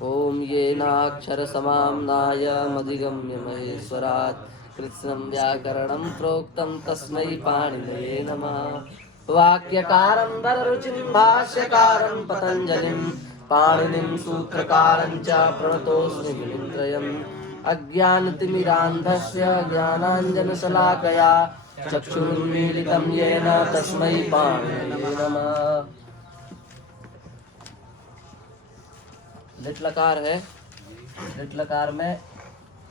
ओम येनाक्षरसमाम्नाय मधिगम्य महेश्वरात् कृत्स्नं व्याकरणं प्रोक्तं तस्मै पाणिनये नमः। वाक्यकारं वररुचिं भाष्यकारं पतञ्जलिं पाणिनिं सूत्रकारं च प्रणतोऽस्मि मुनित्रयम्। अज्ञानतिमिरान्धस्य ज्ञानाञ्जनशलाकया चक्षुरुन्मीलितं येन तस्मै पाणिनये नमः। लिट लकार है। लिट लकार में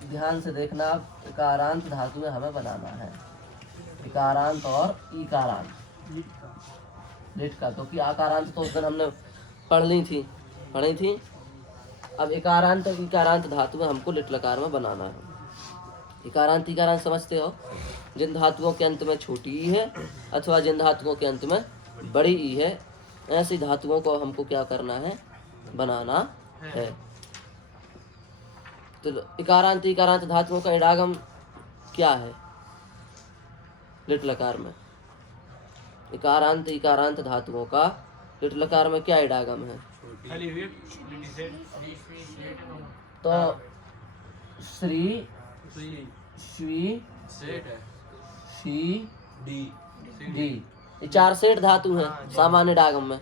ध्यान से देखना, इकारांत धातु में हमें बनाना है, इकारांत और ईकारांत। लिट का तो कि आकारांत तो उस दिन हमने पढ़ी थी। अब इकारांत और ईकारांत धातु में हमको लिट लकार में बनाना है। इकारांत ईकारांत समझते हो? जिन धातुओं के अंत में छोटी ई है अथवा जिन धातुओं के अंत में बड़ी ई है, ऐसी धातुओं को हमको क्या करना है, बनाना है। तो इकारांत इकारांत धातुओं का इडागम क्या है लिट लकार में? इकारांत इकारांत धातुओं का लिट लकार में क्या इडागम है? तो श्री, श्वी, शी, डी, ये चार सेठ धातु हैं सामान्य डागम में,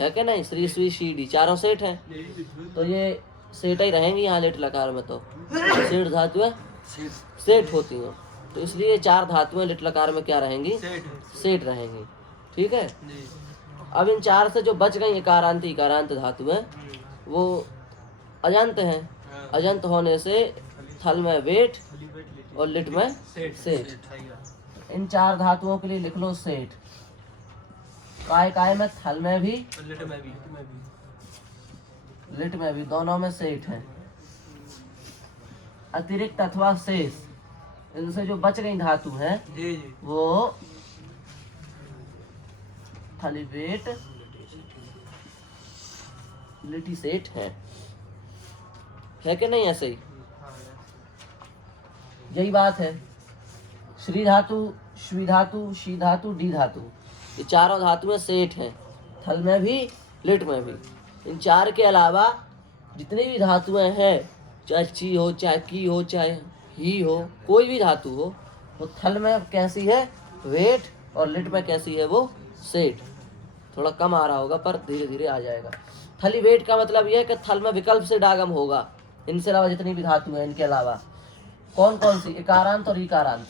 है क्या नहीं? श्री, श्वी, शी, डी चारों सेठ हैं, तो ये सेठ ही रहेंगी यहाँ लिट लकार में। तो सेठ धातुएं सेठ होती हैं, तो इसलिए चार धातुएं लिट लकार में क्या रहेंगी? सेठ रहेंगी। ठीक है। अब इन चार से जो बच गई इकारांत इकारांत धातुएं वो अजंत हैं। अजंत होने से थल में वेठ और लिट में सेठ। इन चार धातुओं के लिए लिख लो सेठ। काय काय में, थल में भी लिट में भी, दोनों में सेठ है। अतिरिक्त अथवा शेष, इनसे जो बच गई धातु है वो थली वेट लिटी सेठ है कि नहीं? ऐसे ही यही बात है। श्री धातु, श्वी धातु, शी धातु, डी धातु, ये चारों धातुएं सेठ हैं, थल में भी लिट में भी। इन चार के अलावा जितनी भी धातुएं हैं, चाहे ची हो, चाहे की हो, चाहे ही हो, कोई भी धातु हो, वो थल में कैसी है? वेट, और लिट में कैसी है? वो सेठ। थोड़ा कम आ रहा होगा पर धीरे धीरे आ जाएगा। थली वेट का मतलब यह है कि थल में विकल्प से डागम होगा। इनसे अलावा जितनी भी धातु है, इनके अलावा कौन कौन सी? इकारांत और ईकारांत,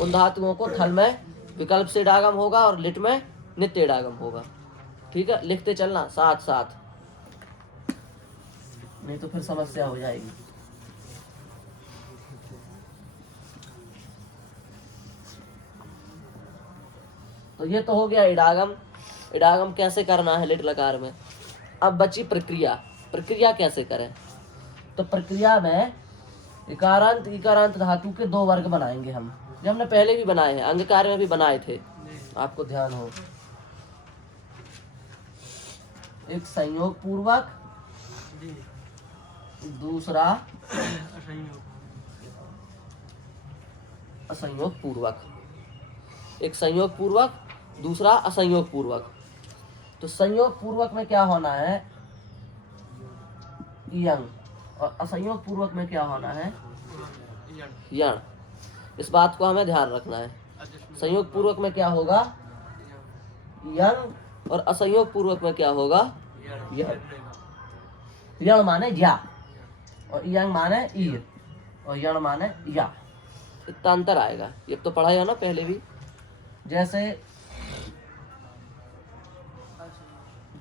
उन धातुओं को थल में विकल्प से डागम होगा और लिट में नित्य डागम होगा। ठीक है, लिखते चलना साथ साथ, नहीं तो फिर समस्या हो जाएगी। तो ये तो हो गया इडागम। इडागम कैसे करना है लिट लकार में। अब बची प्रक्रिया। प्रक्रिया कैसे करें? तो प्रक्रिया में इकारांत इकारांत धातु के दो वर्ग बनाएंगे हम, जो हमने पहले भी बनाए हैं, अंगकार में भी बनाए थे, आपको ध्यान हो। एक संयोग पूर्वक, दूसरा असंयोग पूर्वक। एक संयोग पूर्वक, दूसरा असंयोग पूर्वक। तो संयोग पूर्वक में क्या होना है? यंग, और असंयोग पूर्वक में क्या होना है? यण। इस बात को हमें ध्यान रखना है। संयोग पूर्वक में क्या होगा? यंग, और असंयोग पूर्वक में क्या होगा? यण। यण माने या, और यंग माने ई, और यण माने या। इतना अंतर आएगा। ये तो पढ़ा है ना पहले भी। जैसे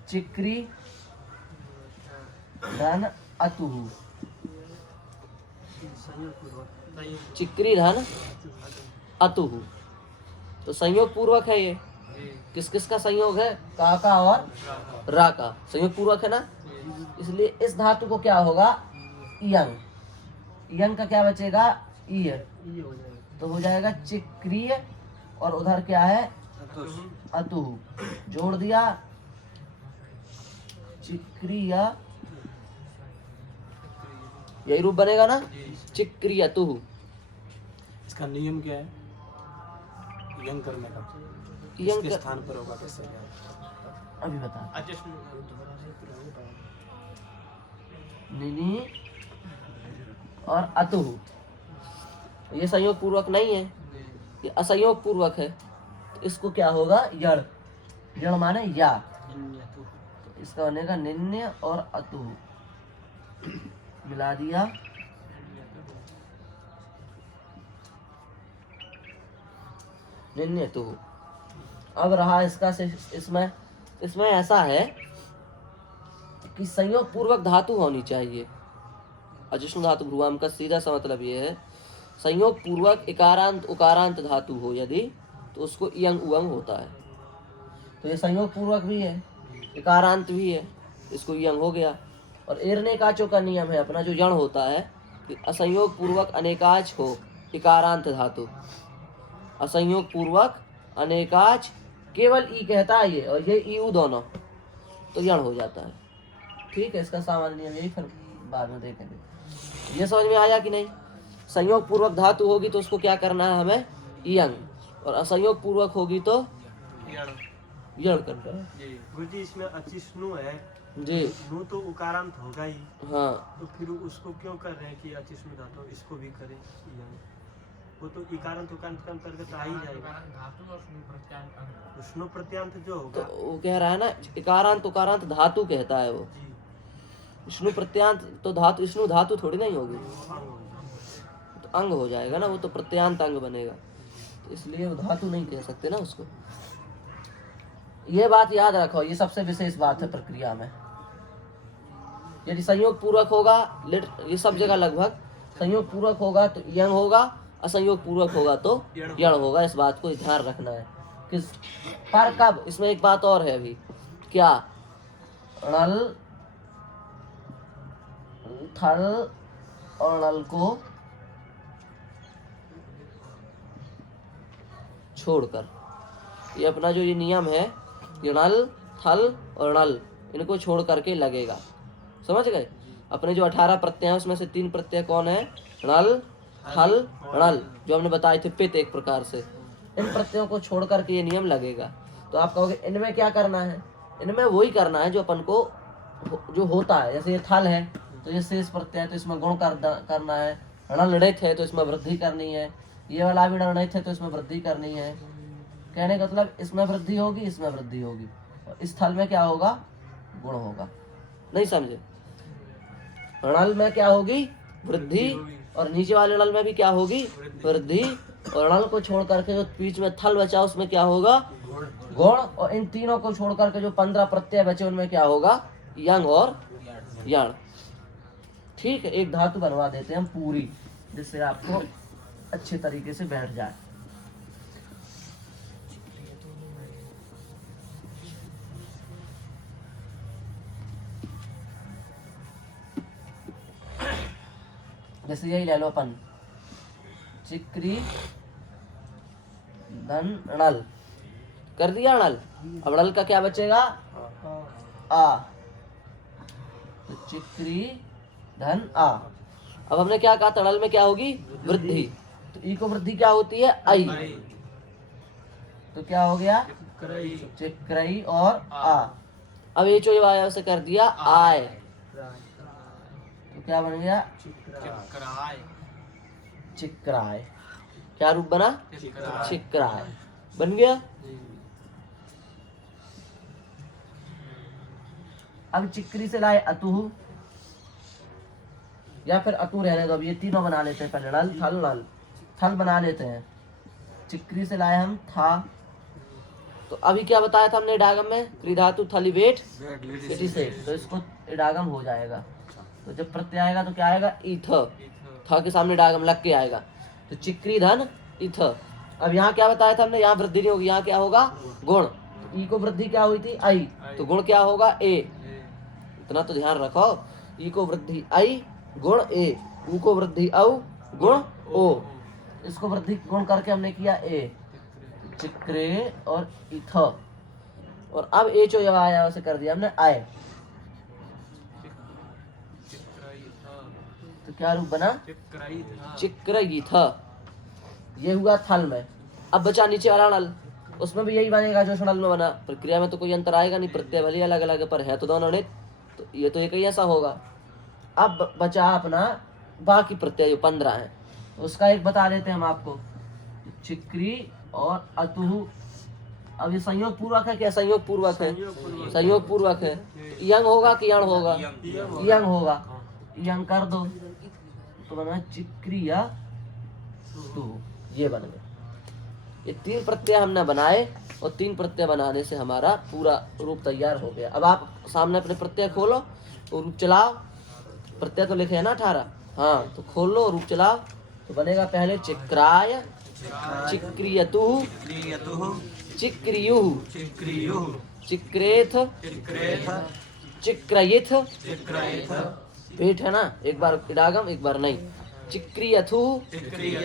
चिक्री धन अतुहु, चिक्री धन अतुहु, तो संयोग पूर्वक है ये। किस किस का संयोग है? का का और रा का संयोग पूर्वक है ना, इसलिए इस धातु को क्या होगा? यंग। यंग का क्या बचेगा? ई, तो हो जाएगा चिक्रिय, और उधर क्या है? अतुहु। जोड़ दिया, चिक्रिय, यही रूप बनेगा ना, चिक्रिय अतुहु। इसका नियम क्या है यंग करने का? यंग किस स्थान पर होगा, कैसे? अभी बता। निनी और अतुहु। ये संयोग पूर्वक नहीं है, ये असंयोग पूर्वक है। तो इसको क्या होगा? यण। यण माने या, तो इसका बनेगा निन्य और अतुहु, मिला दिया निन्य अतुहु। अब रहा इसका से इसमें ऐसा है कि संयोग पूर्वक धातु होनी चाहिए। अजिष्णु धातु भ्रुवाम का सीधा सा मतलब ये है, संयोग पूर्वक इकारांत उकारांत धातु हो यदि, तो उसको इयंग उयंग होता है। तो ये संयोग पूर्वक भी है, इकारांत भी है, इसको इयंग हो गया। और एरनेकाचो का नियम है अपना जो यण होता है कि असंयोग पूर्वक अनेकाच हो इकारांत धातु, असंयोग पूर्वक अनेकाच केवल ई कहता है ये, और ये ई उ दोनों, तो यण हो जाता है। ठीक है, इसका सामान्य नियम यही, फिर बाद में देखेंगे। ये समझ में आया कि नहीं? संयोग पूर्वक धातु होगी तो उसको क्या करना है हमें? इयंग, और असंयोग पूर्वक होगी तो यण करना है। गुरुजी इसमें अचिष्णु है जी, नु तो उकारांत होगा ही, हाँ, तो फिर उसको क्यों कर रहे हैं कि अचिष्णु धातु इसको भी करें? वो तो इकारांत उकारांत कम करके तो आ ही जाएगा। तो स्नु प्रत्यांत जो तो होगा, वो कह रहा है ना, इकारांत उकारांत धातु कहता है वो। जी विष्णु प्रत्यांत तो धातु, विष्णु धातु थोड़ी नहीं होगी, तो अंग हो जाएगा ना, वो तो प्रत्यांत अंग बनेगा, तो इसलिए वो धातु नहीं कह सकते ना उसको। ये बात याद रखो, ये सबसे विशेष बात है प्रक्रिया में। यदि संयोग पूर्वक होगा, ये सब जगह लगभग संयोग पूर्वक होगा तो यंग होगा, असंयोग पूर्वक होगा तो यण होगा। इस बात को ध्यान रखना है। किस पर कब? इसमें एक बात और है अभी, क्या? णल थल और नल को छोड़कर, ये अपना जो ये नियम है, ये नल थल और नल इनको छोड़ करके लगेगा। समझ गए? अपने जो 18 प्रत्यय हैं उसमें से 3 प्रत्यय कौन है? नल थल नल, जो हमने बताए थे पित एक प्रकार से। इन प्रत्ययों को छोड़ करके ये नियम लगेगा। तो आप कहोगे इनमें क्या करना है? इनमें वही करना है जो अपन को जो होता है। जैसे ये थल है तो ये शेष प्रत्यय है, तो इसमें गुण करना है। रणलित है तो इसमें वृद्धि करनी है। ये वाला भी रणलित है तो इसमें वृद्धि करनी है। कहने का मतलब इसमें वृद्धि होगी, इसमें वृद्धि होगी, और इस थल में क्या होगा? गुण होगा। नहीं समझे? रणल में क्या होगी? वृद्धि, और नीचे वाले रणल में भी क्या होगी? वृद्धि। और रणल को छोड़ करके जो बीच में थल बचा उसमें क्या होगा? गुण। और इन तीनों को छोड़ करके जो 15 प्रत्यय बचे उनमें क्या होगा? यंग और यण। ठीक है, एक धातु बनवा देते हैं हम पूरी, जिससे आपको अच्छे तरीके से बैठ जाए। जैसे यही ले लो अपन, चिक्री धन णल, कर दिया णल। अब णल का क्या बचेगा? आ। तो चिक्री धन आ। अब हमने क्या कहा? तड़ल में क्या होगी? वृद्धि। तो ई को वृद्धि क्या होती है? आई। तो क्या हो गया? चिक्रई और आ। अब ये जो आया उसे कर दिया आय, तो क्या बन गया? चिक्राय। क्या रूप बना? चिक्राय बन गया। अब चिक्री से लाए अतुहु, या फिर अतु रहने दो। अब ये तीनों बना लेते हैं पहले, नल थल नल थल बना लेते हैं। चिक्री से लाए हम था। तो अभी क्या बताया था हमने इडागम में? त्रिधातु थली वेट सिटी से, तो इसको इडागम हो जाएगा। तो जब प्रत्यय आएगा तो क्या आएगा? इथ। थ के सामने इडागम लग के आएगा, तो चिक्री धन इथ। अब यहाँ क्या बताया था हमने? यहाँ वृद्धि नहीं होगी, यहाँ क्या होगा? गुण। तो ई को वृद्धि क्या हुई थी? आई। तो गुण क्या होगा? ए। इतना तो ध्यान रखो, ई को वृद्धि आई, गुण ए। ऊ को वृद्धि औ, गुण ओ। इसको वृद्धि गुण करके हमने किया ए, चिक्रे और इथ। और अब ए जो यहाँ आया उसे कर दिया हमने आय। तो क्या रूप बना? चिक्रयिथ। ये हुआ थल में। अब बचा नीचे वाला नल, उसमें भी यही बनेगा जो नल में बना। प्रक्रिया में तो कोई अंतर आएगा नहीं, प्रत्यय भले अलग अलग पर है तो दोनों ने, तो ये तो एक ही ऐसा होगा। अब बचा अपना बाकी प्रत्यय जो 15 है, उसका एक बता देते हैं हम आपको। चिक्री और अतुहु, अब ये संयोग पूर्वक है क्या? संयोग पूर्वक है, संयोग पूर्वक है। यंग होगा कि यण होगा? यंग होगा, यंग कर दो तो बना चिक्रिया तु, ये बन गए। ये 3 प्रत्यय हमने बनाए और 3 प्रत्यय बनाने से हमारा पूरा रूप तैयार हो गया। अब आप सामने अपने प्रत्यय खोलो और रूप चलाओ। प्रत्यय तो लिखे है ना 18, हाँ, तो खोल लो रूप चलाओ तो बनेगा पहले चिक्राय, चिक्रियतु, चिक्रियुः, चिक्रेथ, चिक्रयिथ, पेट है ना, एक बार इडागम एक बार नहीं। चिक्रियथु, चिक्रिय,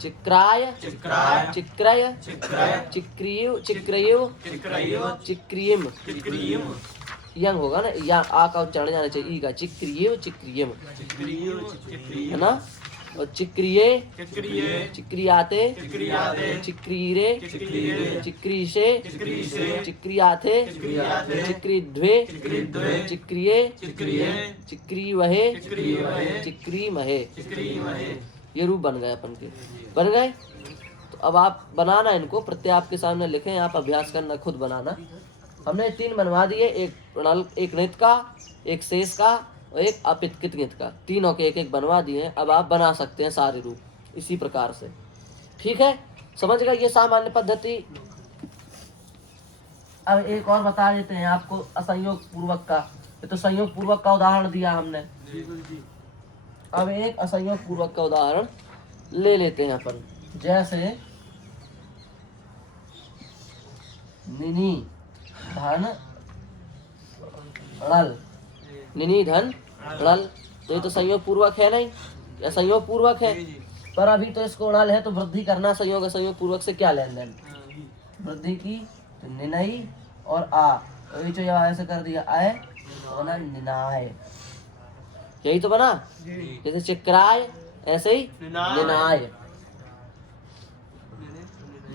चिक्राय, चिक्रय, चिक्रियु, चिक्रयु, चिक्रियम, यंग होगा ना, या आ का उच्चारण जाना चाहिए, ई का। चिक्रिय, चिक्रियम है ना। और चिक्रिये, चिक्रियाते, चिक्रीरे, चिक्रीशे, चिक्रियाथे, चिक्रीद्वे, चिक्रिये, चिक्रीवहे, चिक्रीमहे। ये रूप बन गए अपन के, बन गए। तो अब आप बनाना इनको, प्रत्यय आपके सामने लिखे, आप अभ्यास करना, खुद बनाना। हमने 3 बनवा दिए, एक नल, एक नित का, एक शेष का और एक अपित कितनित का, तीनों के एक एक बनवा दिए। अब आप बना सकते हैं सारे रूप इसी प्रकार से, ठीक है, समझ गए ये सामान्य पद्धति। अब एक और बता देते हैं आपको असंयोग पूर्वक का। ये तो संयोग पूर्वक का उदाहरण दिया हमने, अब एक असंयोग पूर्वक का उदाहरण ले लेते हैं अपन। जैसे निनी धन णल, निनी धन णल, तो ये तो संयोग पूर्वक है नहीं, या संयोग पूर्वक है, पर अभी तो इसको णल है तो वृद्धि करना संयोग, संयोग पूर्वक से क्या लेन देन, वृद्धि की, तो निनई और आ, तो ये जो ऐसे कर दिया आय तो बना निनाय, यही तो बना। जैसे चिक्राय ऐसे ही निनाय,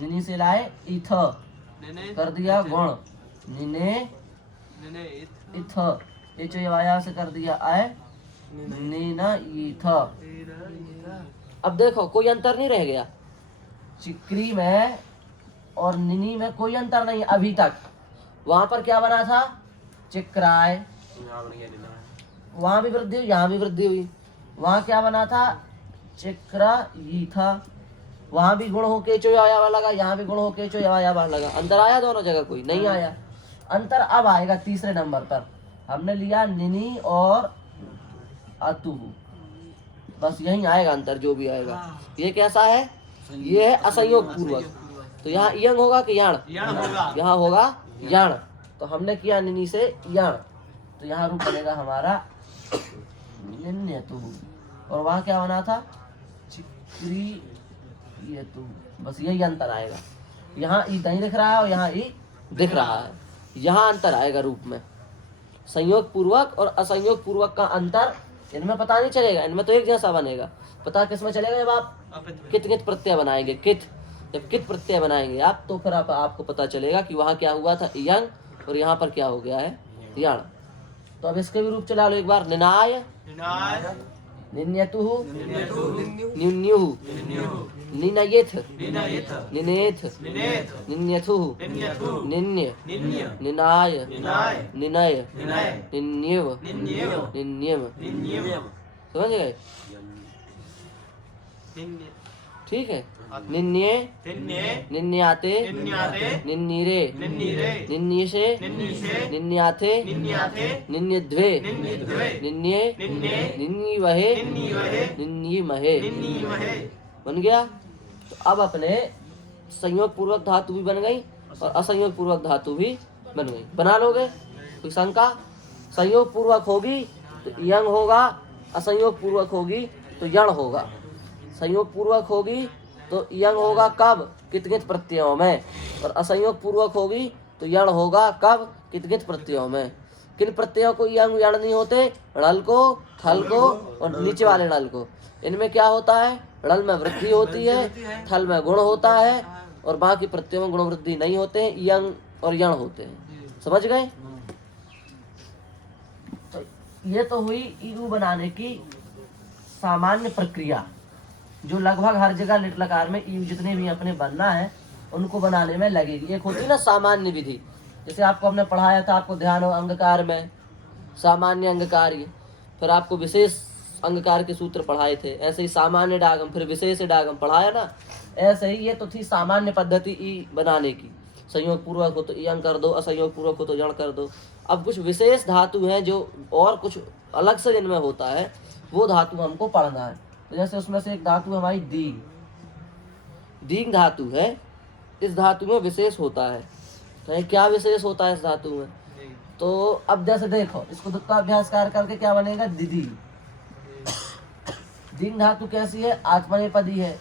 निनी से लाए इथ कर दिया गुण, निने इथ, ये जो आया से कर दिया आय नीना इथ। अब देखो कोई अंतर नहीं रह गया, चिक्री में और निनी में कोई अंतर नहीं अभी तक। वहां पर क्या बना था? चिक्राय, वहां भी वृद्धि हुई, यहाँ भी वृद्धि हुई। वहां क्या बना था? चिक्रा ई था, वहां भी गुण होके चो आया लगा, यहाँ भी गुण होके चो आया लगा। अंतर आया दोनों जगह? कोई नहीं आया। अंतर अब आएगा तीसरे नंबर पर, हमने लिया निनी और अतु, बस यही आएगा अंतर जो भी आएगा। ये कैसा है? ये है असंयोग पूर्वक, तो यहाँ यंग होगा कि याण? यहाँ होगा याण, तो हमने किया निनी से याण, तो यहाँ रूप बनेगा हमारा निन्यतु। और वहाँ क्या बना था? चिक्री ये तू, बस यही अंतर आएगा। यहाँ ई नहीं दिख रहा है और यहाँ ई दिख रहा है, यहाँ अंतर आएगा रूप में। संयोग पूर्वक और असंयोग पूर्वक का अंतर इनमें पता नहीं चलेगा, इनमें तो एक जैसा बनेगा। पता किसमें चलेगा? जब आप कित कित प्रत्यय बनाएंगे, कित, जब कित प्रत्यय बनाएंगे आप, तो फिर आपको पता चलेगा कि वहाँ क्या हुआ था यंग और यहाँ पर क्या हो गया है याण। तो अब इसके भी रूप चला लो एक बार। निनाय, निन्यतुः, निन्युः, निनयेथ, निनेथ, निन्यथुः, निन्य, निनाय, निनय, निन्यव, निन्यम। समझ गए? ठीक है। निन्ये, निन्याते, निन्नीरे, निन्नीशे, निन्याथे, निन्यद्वे, निन्ये, निन्नीवहे, निन्नीमहे। बन गया। तो अब अपने संयोग पूर्वक धातु भी बन गई और असंयोग पूर्वक धातु भी बन गई। बना लोगे? कोई शंका? संयोग पूर्वक होगी तो यंग होगा, असंयोग पूर्वक होगी तो यण होगा। संयोग पूर्वक होगी तो यंग होगा कब? कित कित प्रत्ययों में, और असंयोग पूर्वक होगी तो यण होगा कब? कित कित प्रत्ययों में। किन प्रत्ययों को यंग यण नहीं होते? णल को, थल को और नीचे वाले णल को। इनमें क्या होता है? णल में वृद्धि होती है, थल में गुण होता है और बाकी प्रत्ययों में गुण वृद्धि नहीं होते हैं, यंग और यण होते हैं। समझ गए? तो ये तो हुई ईऊ बनाने की सामान्य प्रक्रिया, जो लगभग हर जगह लिट लकार में ईऊ जितने भी अपने बनना है उनको बनाने में लगेगी। एक होती ना सामान्य विधि, जैसे आपको हमने पढ़ाया था, आपको ध्यान हो अंगकार में सामान्य अंगकार्य, फिर आपको विशेष अंगकार के सूत्र पढ़ाए थे। ऐसे ही सामान्य डागम फिर विशेष डागम पढ़ाया ना, ऐसे ही ये तो थी सामान्य पद्धति ई बनाने की। संयोग पूर्वक हो तो यंग कर दो, असंयोग पूर्वक हो तो जड़ कर दो। अब कुछ विशेष धातु हैं जो और कुछ अलग से जिनमें होता है, वो धातु हमको पढ़ना है। तो जैसे उसमें से एक धातु हमारी दींग, दींग धातु है। इस धातु में विशेष होता है, कहीं क्या विशेष होता है इस धातु में? तो अब जैसे देखो, इसको दुक्का अभ्यास करके क्या बनेगा? दीदी। दींग धातु कैसी है? आत्मनेपदी है।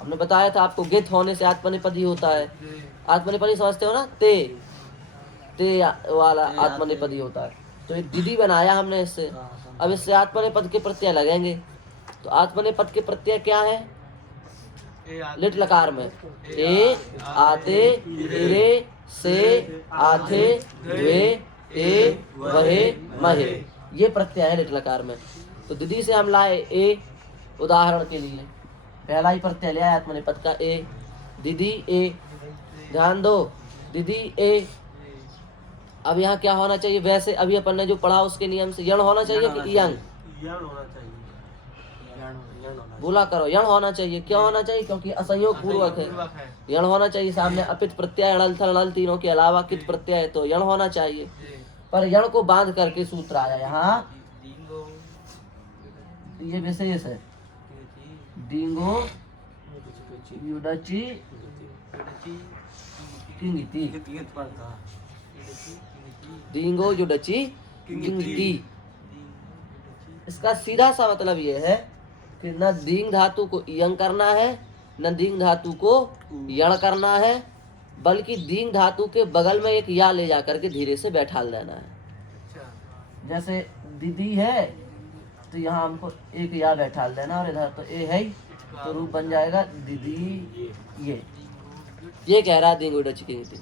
हमने बताया था आपको, गित होने से आत्मनेपदी होता है। आत्मनेपदी समझते हो ना? ते वाला आत्मनेपदी होता है। तो एक दीदी बनाया हमने इससे। अब इससे आत्मनेपद के प्रत्यय लगेंगे। तो आत्मनेपद के प्रत्यय क्या है? लिट लकार में ए, आते, इरे, से, आथे, द्वे, ए, वहे, महे, ये प्रत्यय है लिट लकार में। तो दीदी से हम लाए ए, उदाहरण के लिए पहला ही प्रत्यय लिया आत्मनेपद का ए, दीदी ए। ध्यान दो, दीदी ए। अब यहाँ क्या होना चाहिए? वैसे अभी अपन ने जो पढ़ा उसके नियम से यण होना चाहिए कि यंग? यण होना चाहिए। बोला करो, यण होना चाहिए। क्यों होना चाहिए? क्योंकि असंयोग पूर्वक है, यण होना चाहिए। सामने अपित प्रत्यय, अड़ल थल अड़ल तीनों के अलावा कित प्रत्यय है, तो यण होना चाहिए। पर यण को बांध करके सूत्र आया यहाँ, ये विशेष है। डींगो युडची किंगिती, डींगो युडची किंगिती। इसका सीधा सा मतलब ये है कि न दींग धातु को यंग करना है, न दींग धातु को यण करना है, बल्कि दींग धातु के बगल में एक या ले जाकर के धीरे से बैठाल देना है। जैसे दीदी है तो यहाँ हमको एक या बैठाल देना, और इधर तो ए है, तो रूप बन जाएगा दीदी ये कह रहा है दींग उड़ा चिकेंगे।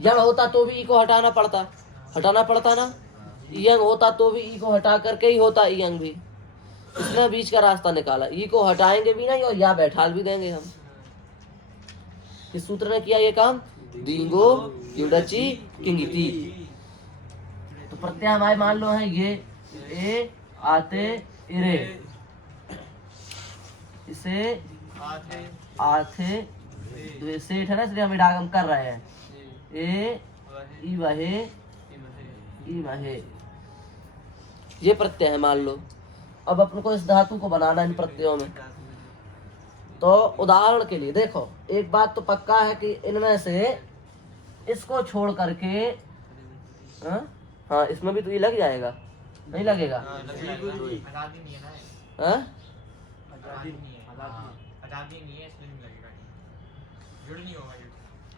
यंग होता तो भी ई को हटाना पड़ता ना। यंग होता तो भी ई को हटा करके ही होता यंग भी। इसने बीच का रास्ता निकाला, ई को हटाएंगे भी नहीं और या बैठाल भी देंगे हम। इस सूत्र ने किया ये काम, दींगो युडची किंगिती। तो प्रत्यय हमारे मान लो है ये ए, आते, इरे, इसे आथे, द्वे, सेठ है ना, इसलिए हम इडागम कर रहे हैं। ए, ई वहे, ई महे, ये प्रत्यय है मान लो। अब अपन को इस धातु को बनाना इन प्रत्ययों में। तो उदाहरण के लिए देखो, एक बात तो पक्का है कि इनमें से इसको छोड़ करके हाँ इसमें भी तो ये लग जाएगा, नहीं लगेगा?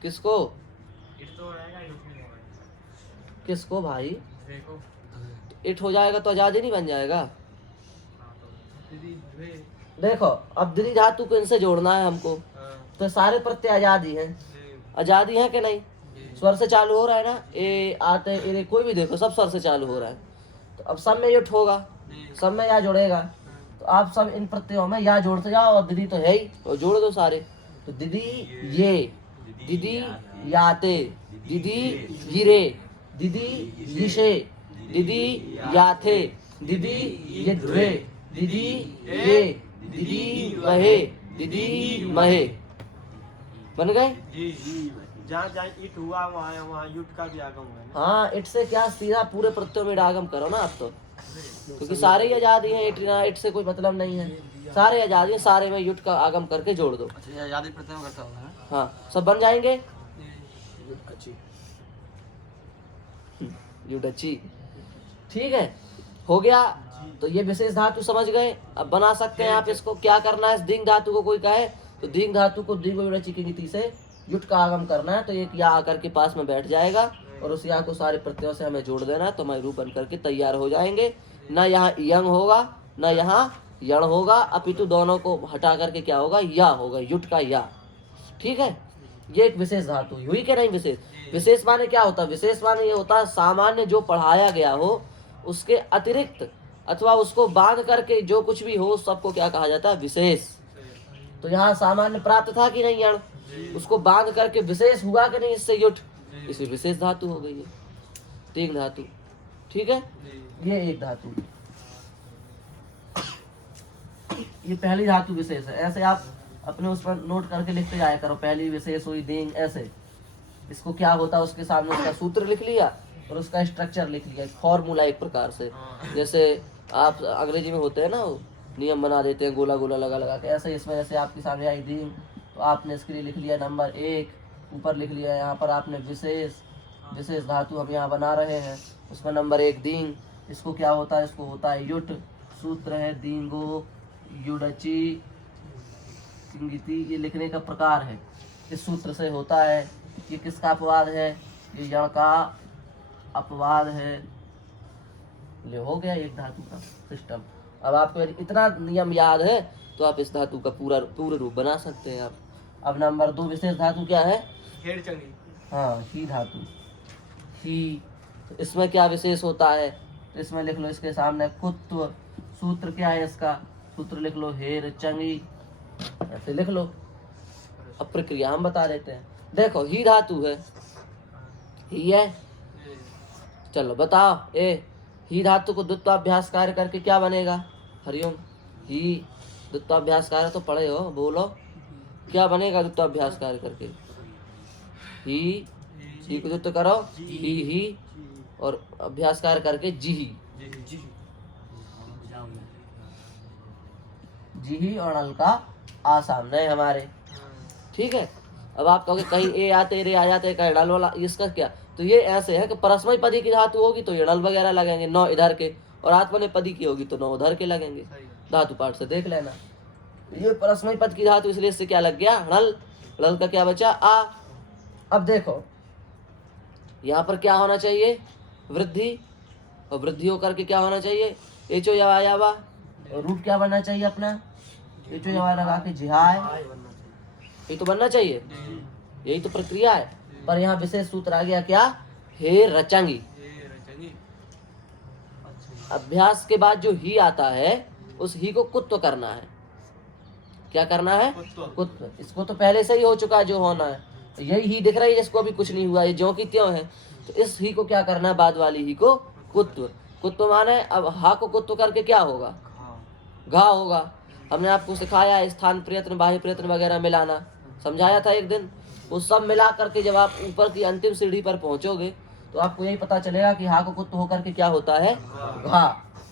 किसको किसको भाई? इट हो जाएगा तो आजादी नहीं बन जाएगा। देखो अब दीदी धातु को इनसे जोड़ना है हमको, तो सारे प्रत्यय आजादी हैं। आजादी है कि नहीं? स्वर से चालू हो रहा है ना, ए, आते, इरे, कोई भी देखो सब स्वर से चालू हो रहा है। तो अब सब में युट होगा, सब में या जुड़ेगा। तो आप सब इन प्रत्ययों में या जोड़ते जाओ, और दीदी तो है ही, और जोड़ दो सारे। तो दीदी ये, दीदी याते, दीदी गिरे, दीदी लिशे, दीदी याथे, दीदी ये द्वे, दीदी ये, दीदी वहे, दीदी महे। बन गए? जहाँ जहाँ इट हुआ वहाँ युट का भी आगम है। हाँ, इट से क्या सीधा पूरे प्रत्ययों में आगम करो ना आप तो, क्योंकि सारे ही आजादी हैं। इट से कोई मतलब नहीं है, सारे आजादी हैं, सारे में युट का आगम करके जोड़ दो। आजादी प्रत्यय करता होगा। हाँ, सब बन जाएंगे। युडची, ठीक है, हो गया। तो ये विशेष धातु समझ गए। अब बना सकते हैं आप इसको। क्या करना है? इस दींग धातु को कोई कहे तो दींग धातु को दींग युडची की नीति से युट का आगम करना है, तो एक या आकर के पास में बैठ जाएगा, और उस या को सारे प्रत्ययों से हमें जोड़ देना है, तो हमारे रूप बन करके तैयार हो जाएंगे। ना यहाँ यंग होगा, ना यहाँ यण होगा, अपितु दोनों को हटा करके क्या होगा? या होगा, युट का या। ठीक है, ये एक विशेष धातु हुई कि नहीं? विशेष माने क्या होता है? विशेष माने ये होता है सामान्य जो पढ़ाया गया हो उसके अतिरिक्त अथवा उसको बांध करके जो कुछ भी हो सबको क्या कहा जाता है? विशेष। तो यहाँ सामान्य प्राप्त था कि नहीं यण? उसको बांध करके विशेष हुआ कि नहीं इससे युट? इसे विशेष धातु हो गई है, तीन धातु। ठीक है, ये एक धातु, ये पहली धातु विशेष है। ऐसे आप अपने उस पर नोट करके लिखते जाया करो, पहली विशेष हुई दींग, ऐसे। इसको क्या होता है उसके सामने उसका सूत्र लिख लिया और उसका स्ट्रक्चर लिख लिया, फॉर्मूला एक प्रकार से। जैसे आप अंग्रेजी में होते हैं ना, वो नियम बना देते हैं गोला गोला लगा लगा के, ऐसे इसमें जैसे आपके सामने आई दींग, तो आपने इसके लिए लिख लिया नंबर 1, ऊपर लिख लिया यहाँ पर आपने विशेष, विशेष धातु हम यहाँ बना रहे हैं, उसमें नंबर 1 दींग। इसको क्या होता है? इसको होता है युट। सूत्र है दींगो युडची किंगिति, ये लिखने का प्रकार है, इस सूत्र से होता है। ये किसका अपवाद है? ये यण का अपवाद है। ये हो गया एक धातु का सिस्टम। अब आपको यदि इतना नियम याद है तो आप इस धातु का पूरा रूप बना सकते हैं आप। अब नंबर 2 विशेष धातु क्या है? हाँ, ही धातु, ही। तो इसमें क्या विशेष होता है? तो इसमें लिख लो इसके सामने कुत्व। सूत्र क्या है इसका? सूत्र लिख लो हेर चंगी, ऐसे लिख लो। अब प्रक्रिया हम बता देते हैं। देखो ही धातु है, ही है, चलो बताओ। ही धातु को द्वित्वाभ्यास कार्य करके क्या बनेगा? हरिओम, ही द्वित्वाभ्यास कार्य तो पढ़े हो, बोलो क्या बनेगा द्वित्वाभ्यास कार्य करके? ही को द्वित्व करो, ही और अभ्यास कार्य करके जी ही और नल का आ सामने है हमारे। ठीक है, अब आप कहोगे कहीं ए आते रे आ जाते कहीं डल वाला, इसका क्या? तो ये ऐसे है कि परस्मय पदी की धातु होगी तो ये डल वगैरह लगेंगे 9 इधर के, और आत्मनेपदी की होगी तो 9 उधर के लगेंगे। धातु पाठ से देख लेना। ये परस्मय पद की धातु इसलिए इससे क्या लग गया? नल। नल का क्या बचा? आ। अब देखो यहाँ पर क्या होना चाहिए? वृद्धि, और वृद्धि होकर के क्या होना चाहिए? एचो यवा, और रूप क्या बनना चाहिए अपना? एचो यवा लगा के जिहाय, ये तो बनना चाहिए, यही तो प्रक्रिया है। पर यहाँ विशेष सूत्र आ गया क्या? हे रचंगी। अभ्यास के बाद जो ही आता है उस ही को कुत्व करना है। क्या करना है? कुत्व। इसको तो पहले से ही हो चुका है जो होना है, तो यही ही दिख रही है जिसको अभी कुछ नहीं हुआ, ये ज्यों की त्यों है। तो इस ही को क्या करना है? बाद वाली ही को कुत्व। कुत्व माने अब हा को कुत्व करके क्या होगा? घा होगा। हमने आपको सिखाया है स्थान प्रयत्न, बाह्य प्रयत्न वगैरह मिलाना, समझाया था एक दिन। वो सब मिला करके जब आप ऊपर की अंतिम सीढ़ी पर पहुंचोगे तो आपको यही पता चलेगा कि हा को कुत्व होकर के क्या होता है? घा।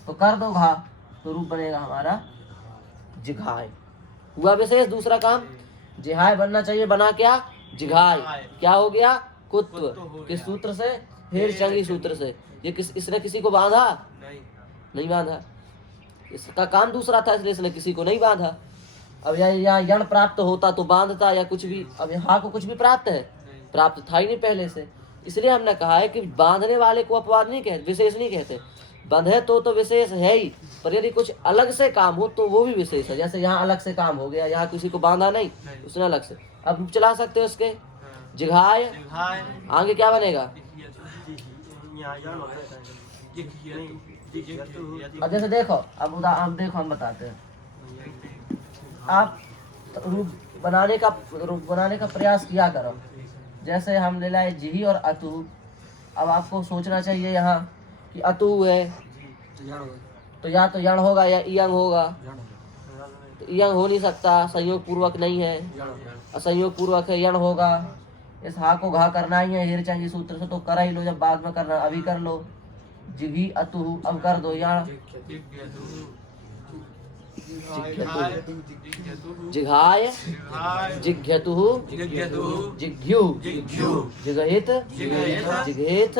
तो कर दो घा, तो रूप बनेगा हमारा जिघाय। हुआ विशेष। दूसरा काम जिहाय बनना चाहिए, बना क्या? जिघाय। क्या हो गया? कुत्व। किस सूत्र से? हेर चंगी सूत्र से। ये इसने किसी को बांधा? नहीं बांधा। इसका काम दूसरा था इसलिए इसने किसी को नहीं बांधा। अब यहाँ यण प्राप्त होता तो बांधता या कुछ भी। अब यहाँ को कुछ भी प्राप्त है? प्राप्त था ही नहीं पहले से। इसलिए हमने कहा है कि बांधने वाले को अपवाद नहीं कहते, विशेष नहीं कहते। बंधे तो विशेष है ही, पर यदि कुछ अलग से काम हो तो वो भी विशेष है। जैसे यहाँ अलग से काम हो गया, यहाँ किसी को बांधा नहीं, उसने अलग से। अब चला सकते हो उसके जिघाय। आगे क्या बनेगा? अब जैसे देखो, अब देखो हम बताते हैं। आप रूप बनाने का प्रयास किया करो। जैसे हम ले लाए जिही और अतु। अब आपको सोचना चाहिए यहाँ कि अतु है तो या तो यण होगा या इयंग होगा। तो इयंग हो नहीं सकता, संयोग पूर्वक नहीं है, असंयोग पूर्वक है, यण होगा। इस हा को घा करना ही है हेर चंगी सूत्र से, तो कर ही लो, जब बाद में करना अभी कर लो। जिघी अतु, अब कर दो यण। जिघाय, जिघ्यतु, जिघ्यु, जिघहित, जिघेत,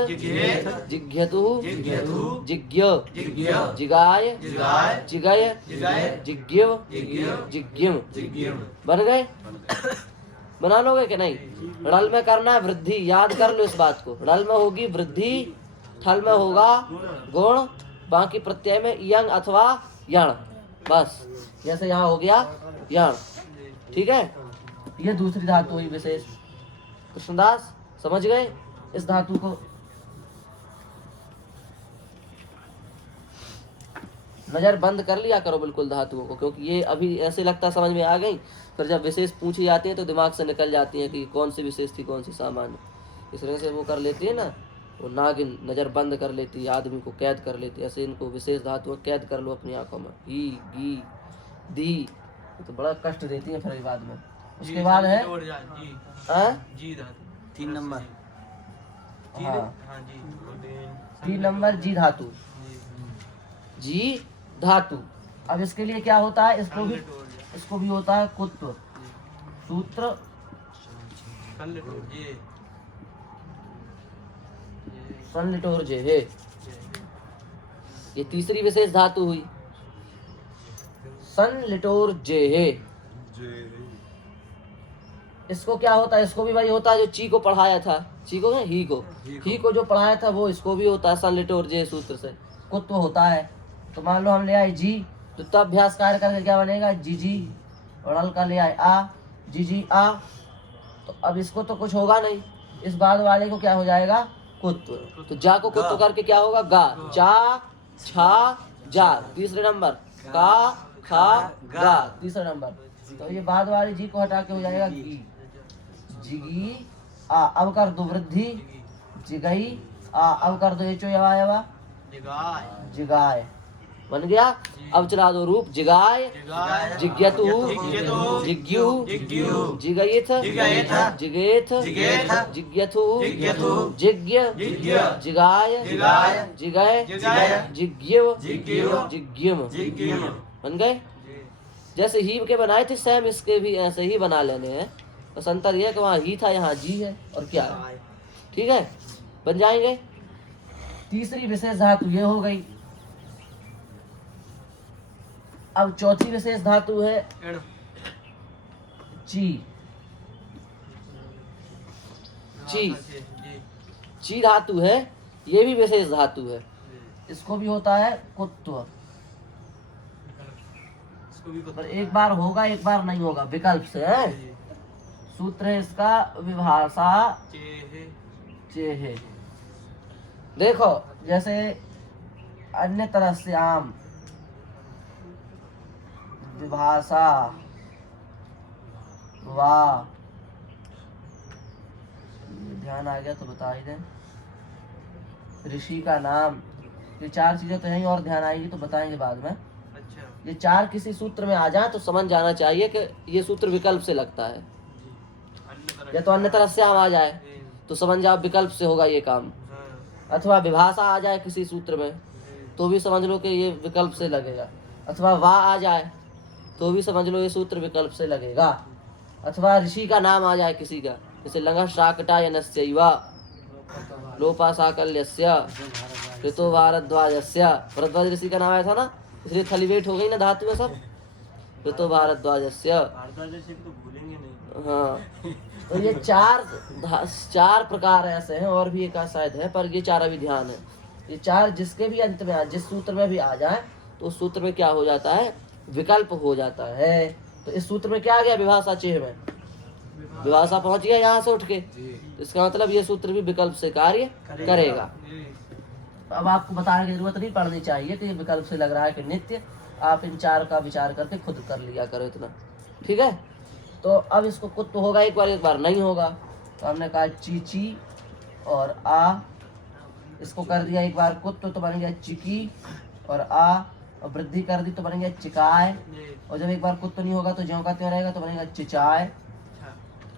जिघ्यतु, जिज्ञ, जिगाय, जिगय, जिज्ञव, जिज्ञम। बन गए? बना लोगे कि नहीं? ड़ल में करना है वृद्धि, याद कर लो इस बात को। ड़ल में होगी वृद्धि, थल में होगा गुण, बाकी प्रत्यय में यंग अथवा यण। बस जैसे यहाँ हो गया यण। ठीक है, ये दूसरी धातु हुई विशेष। कृष्णदास समझ गए इस धातु को? नज़र बंद कर लिया करो बिल्कुल धातुओं को, क्योंकि ये अभी ऐसे लगता समझ में आ गई, फिर जब विशेष पूछी जाती है तो दिमाग से निकल जाती है कि कौन सी विशेष थी कौन सी सामान्य। इस तरह से वो कर लेती है ना, वो नागिन नज़र बंद कर लेती है, आदमी को कैद कर लेती है। ऐसे इनको विशेष धातुओं कैद कर लो अपनी आंखों में, ही गी दी, तो बड़ा कष्ट देती है फिर बाद में। उसके बाद है जी धातु 3 नंबर। हाँ हाँ जी 3 नंबर जी धातु, जी धातु। अब इसके लिए क्या होता है, इसको भी होता है कुत्व सूत्र, संलिटोर जे है, ये तीसरी विशेष धातु हुई, संलिटोर जे है। इसको क्या होता है, इसको भी वही होता है जो ची को पढ़ाया था, ची को नहीं, ही को जो पढ़ाया था वो इसको भी होता है संलिटोर जे सूत्र से कुत्व होता है। तो मान लो हम ले आए जी, तो तब अभ्यास कार्य करके क्या बनेगा, जी जी, और हल का ले आए आ, जी जी आ। तो अब इसको तो कुछ होगा नहीं, इस बाद वाले को क्या हो जाएगा, कुत्व। तो जा को कुत्व करके क्या होगा, गा, चा छा जा तीसरे नंबर, का खा गा तीसरा नंबर। तो ये बाद वाले जी को हटा के हो जाएगा गी, जिगी आ। अब कर दो वृद्धि, जिगई आ। अब कर दो एचो यवा, जिगाय बन गया। अब चला दो रूप, जिगाय, जिज्ञतु, जिज्ञु, जिगयिथ, जिगेथ, जिज्ञतु, जिज्ञ, जिगाय, जिगय, जिज्ञव, जिज्ञम बन गए। जैसे ही के बनाए थे सेम इसके भी ऐसे ही बना लेने हैं। बस अंतर यह है कि वहाँ ही था, यहाँ जी है, और क्या है, ठीक है, बन जाएंगे। तीसरी विशेष धातु ये हो गई। अब चौथी विशेष धातु है ची, ची, ची धातु है, ये भी विशेष धातु है, इसको भी होता है कुत्व। पर एक बार होगा एक बार नहीं होगा, विकल्प से है। सूत्र है इसका विभाषा चेहे। देखो जैसे अन्य तरह से आम, विभाषा वाह, ध्यान आ गया तो बता ही दें। ऋषि का नाम, ये 4 चीजें तो यहीं और ध्यान आएगी तो बताएंगे बाद में। ये 4 किसी सूत्र में आ जाए तो समझ जाना चाहिए कि ये सूत्र विकल्प से लगता है। या तो अन्य तरह से आम आ जाए तो समझ जाओ विकल्प से होगा ये काम, अथवा विभाषा आ जाए किसी सूत्र में तो भी समझ लो कि ये विकल्प से लगेगा, अथवा वाह आ जाए तो भी समझ लो ये सूत्र विकल्प से लगेगा, अथवा ऋषि का नाम आ जाए किसी का, जैसे लंघ शाकटा यनस्यैवा, लोपा साकल्यस्य, ऋतो भारद्वाजस्य। भारद्वाज ऋषि का नाम आया था ना, इसलिए थलीवेट हो गई ना धातु में सब, ऋतो भारद्वाजस्य। हाँ, तो ये 4 प्रकार ऐसे हैं, और भी एक शायद है, पर ये 4 अभी ध्यान है। ये 4 जिसके भी अंत में आ, जिस सूत्र में भी आ जाए तो उस सूत्र में क्या हो जाता है, विकल्प हो जाता है। तो इस सूत्र में क्या आ गया, विभाषा चेह में विभाषा पहुंच गया यहाँ से उठ के, इसका मतलब ये सूत्र भी विकल्प से कार्य करेगा। अब आपको बताने की जरूरत नहीं पड़नी चाहिए कि ये विकल्प से लग रहा है कि नित्य, आप इन 4 का विचार करके खुद कर लिया करो इतना, ठीक है। तो अब इसको कुत्व होगा एक बार नहीं होगा, तो हमने कहा चीची और आ, इसको कर दिया एक बार कुत्व तो बन गया चिकी और आ, और वृद्धि कर दी तो बन गया चिकाय, और जब एक बार कुत्व नहीं होगा तो ज्यों का त्यों रहेगा तो बनेगा चिचाय,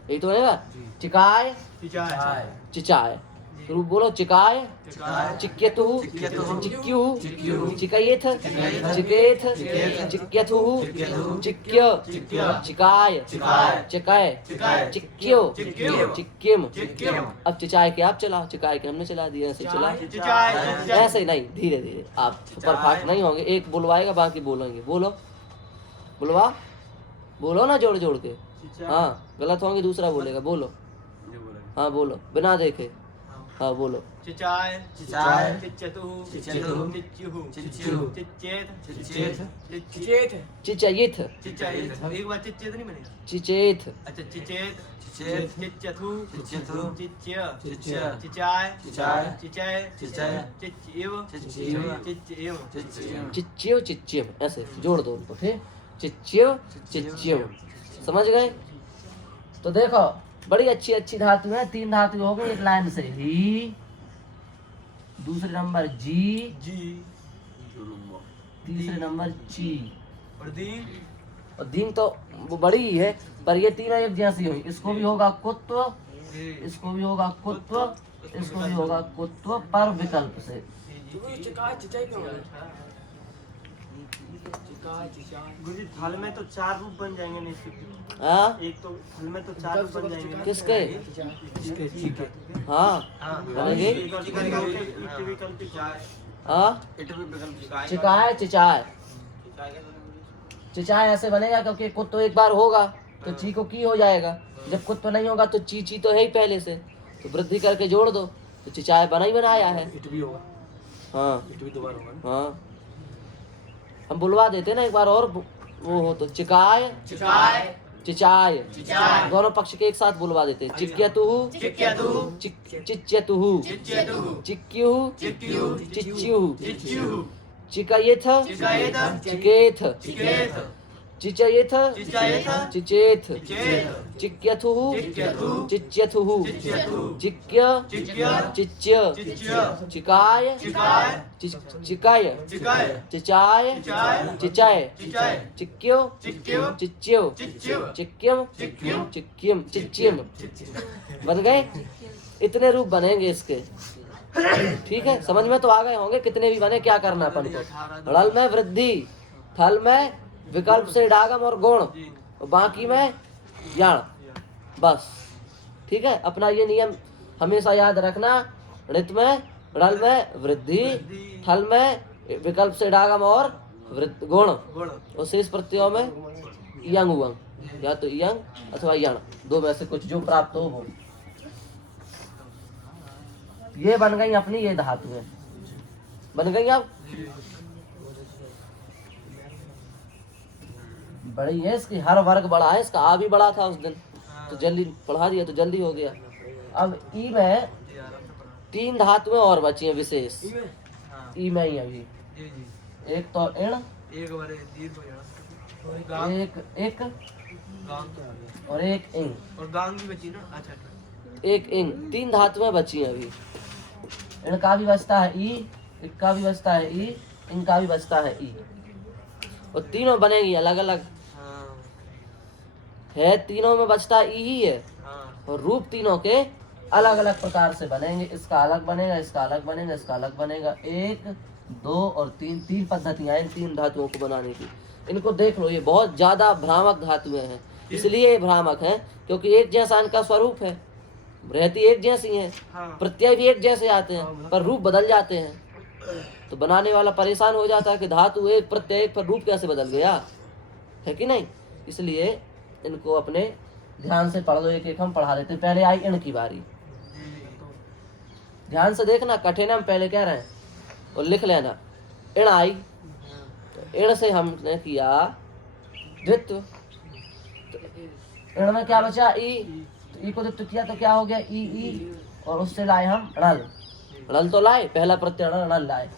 यही तो बनेगा, चिकाय चिचाय। तो बोलो चिकाय, चिक्यतु, चिक्यु, चिकयेथ, चिकेथ, चिक्यथु, चिक्य, चिकाय, चिकाय, चिक्यो, चिक्यम। अब चिचाय के आप चलाओ, चिकाय के हमने चला दिया, ऐसे चला, ऐसे नहीं, धीरे धीरे, आप सुपरफास्ट नहीं होंगे, एक बुलवाएगा बाकी बोलेंगे, बोलो बुलवा, बोलो ना जोड़ जोड़ के, हाँ गलत होंगे दूसरा बोलेगा, बोलो, हाँ बोलो बिना देखे, हाँ बोलो, चिचाय चिचाय चिच्यतु चिच्यतु चिच्युः चिच्युः चिच्येत चिच्येत चिच्येत चिचयित चिच्येत एक बार चिच्येत नहीं बनेगा चिचेत अच्छा चिच्येत चिच्येत चिच्यथु चिच्यथु चिच्य चिच्य चिचाय चिचाय चिचय चिचय चिच्येव चिच्येव चिच्येव चिच्येव चिच्यव चिच्यव, ऐसे जोड़ दो उनको, ठीक। चिच्यव चिच्यव, समझ गए। तो देखो बड़ी अच्छी अच्छी धातु है, 3 धातु हो गई एक लाइन से। ही, दूसरे नंबर जी, जी तीसरे नंबर ची, और दीन और दीन तो वो बड़ी ही है, पर ये तीनों एक जैसी हुई। इसको भी होगा कुत्व, इसको भी होगा कुत्व, इसको भी होगा कुत्व, पर विकल्प से। गुरुजी थल में तो 4 रूप बन जाएंगे नहीं सिर्फ हाँ एक, तो थल में तो 4 रूप बन जाएंगे। किसके? इसके हाँ हाँ बनेंगे। विकल्प हाँ चिकाय चिचाय, चिचाय ऐसे बनेगा क्योंकि कुत्व एक बार होगा तो ची को की हो जाएगा। जब कुत्व नहीं होगा तो ची तो है ही पहले से, तो वृद्धि करके जोड़ दो तो चिचाय बना ही बनाया है। इट भी होगा, हाँ इट भी दोबारा होगा। हाँ हम बुलवा देते ना एक बार और, वो हो तो चिकाय चिकाय चिचाय, चिचाय दोनों पक्ष के एक साथ बुलवा देते। चिक्यतुहु चिक्यतु चिच्यतुहु चिच्यतु चिक्युहु चिक्युः चिच्युहु चिच्युः चिकयेथ चिकयेथ चिकेथ चिकेत चिचयेथ चिचयेथ चिचेथ चिचेत चिक्यथुहु चिक्यथुः चिच्यथुहु चिच्यतुः चिक्य चिक्य चिच्य चिच्य चिकाय चिकाय चिकाय चिकाय चिचाय चिचाय चिचाय चिचाय चिक्यो चिक्यो चिच्यो चिच्यो चिक्यम चिक्यम चिक्यम चिच्यम, बन गए। इतने रूप बनेंगे इसके, ठीक है। समझ में तो आ गए होंगे कितने भी बने, क्या करना अपन को। ड़ल में वृद्धि, थल में विकल्प से डागम और गुण, और बाकी में याण, बस ठीक है। अपना ये नियम हमेशा याद रखना, ऋत में ड़ल में वृद्धि, थल में विकल्प से डागम और गुण, और शेष प्रत्ययों में यंग उंग, या तो यंग अथवा यण, दो में से कुछ जो प्राप्त हो वो। ये बन गई अपनी ये धातु है, बन गई। अब बड़ी है इसकी, हर वर्ग बड़ा है इसका। आ भी बड़ा था उस दिन तो जल्दी पढ़ा दिया तो जल्दी हो गया। अब ई में 3 धातुएं और बची हैं विशेष, ई में ही अभी। एक तो इण, एक एक और एक इंग, और गांग भी बची ना। अच्छा एक इंग, 3 धातुएं बची हैं अभी। इण का भी बचता है ई, इक का भी बचता है ई, इंग का भी बचता है ई, और तीनों बनेंगी अलग अलग है। तीनों में बचता ई ही है, और रूप तीनों के अलग अलग प्रकार से बनेंगे। इसका अलग बनेगा, इसका अलग बनेगा, इसका अलग बनेगा। 1 2 और 3 पद्धतियां हैं इन 3 धातुओं को बनाने की। इनको देख लो, ये बहुत ज्यादा भ्रामक धातुएं हैं। इसलिए ये भ्रामक है क्योंकि एक जैसा इनका स्वरूप है, रहती एक जैसी है, प्रत्यय भी एक जैसे आते हैं पर रूप बदल जाते हैं। तो बनाने वाला परेशान हो जाता है कि धातु एक प्रत्यय एक पर रूप कैसे बदल गया, है कि नहीं। इसलिए इनको अपने ध्यान से पढ़ लो, एक एक हम पढ़ा देते हैं। पहले आई इण की बारी, ध्यान से देखना, कठिन हम पहले कह रहे हैं, और लिख लेना। इण आई, तो इण से हमने किया द्वित्व, तो इण में क्या बचा ई, तो ई को द्वित्व किया तो क्या हो गया ई ई, और उससे लाए हम णल, णल तो लाए, पहला प्रत्यय णल लाए,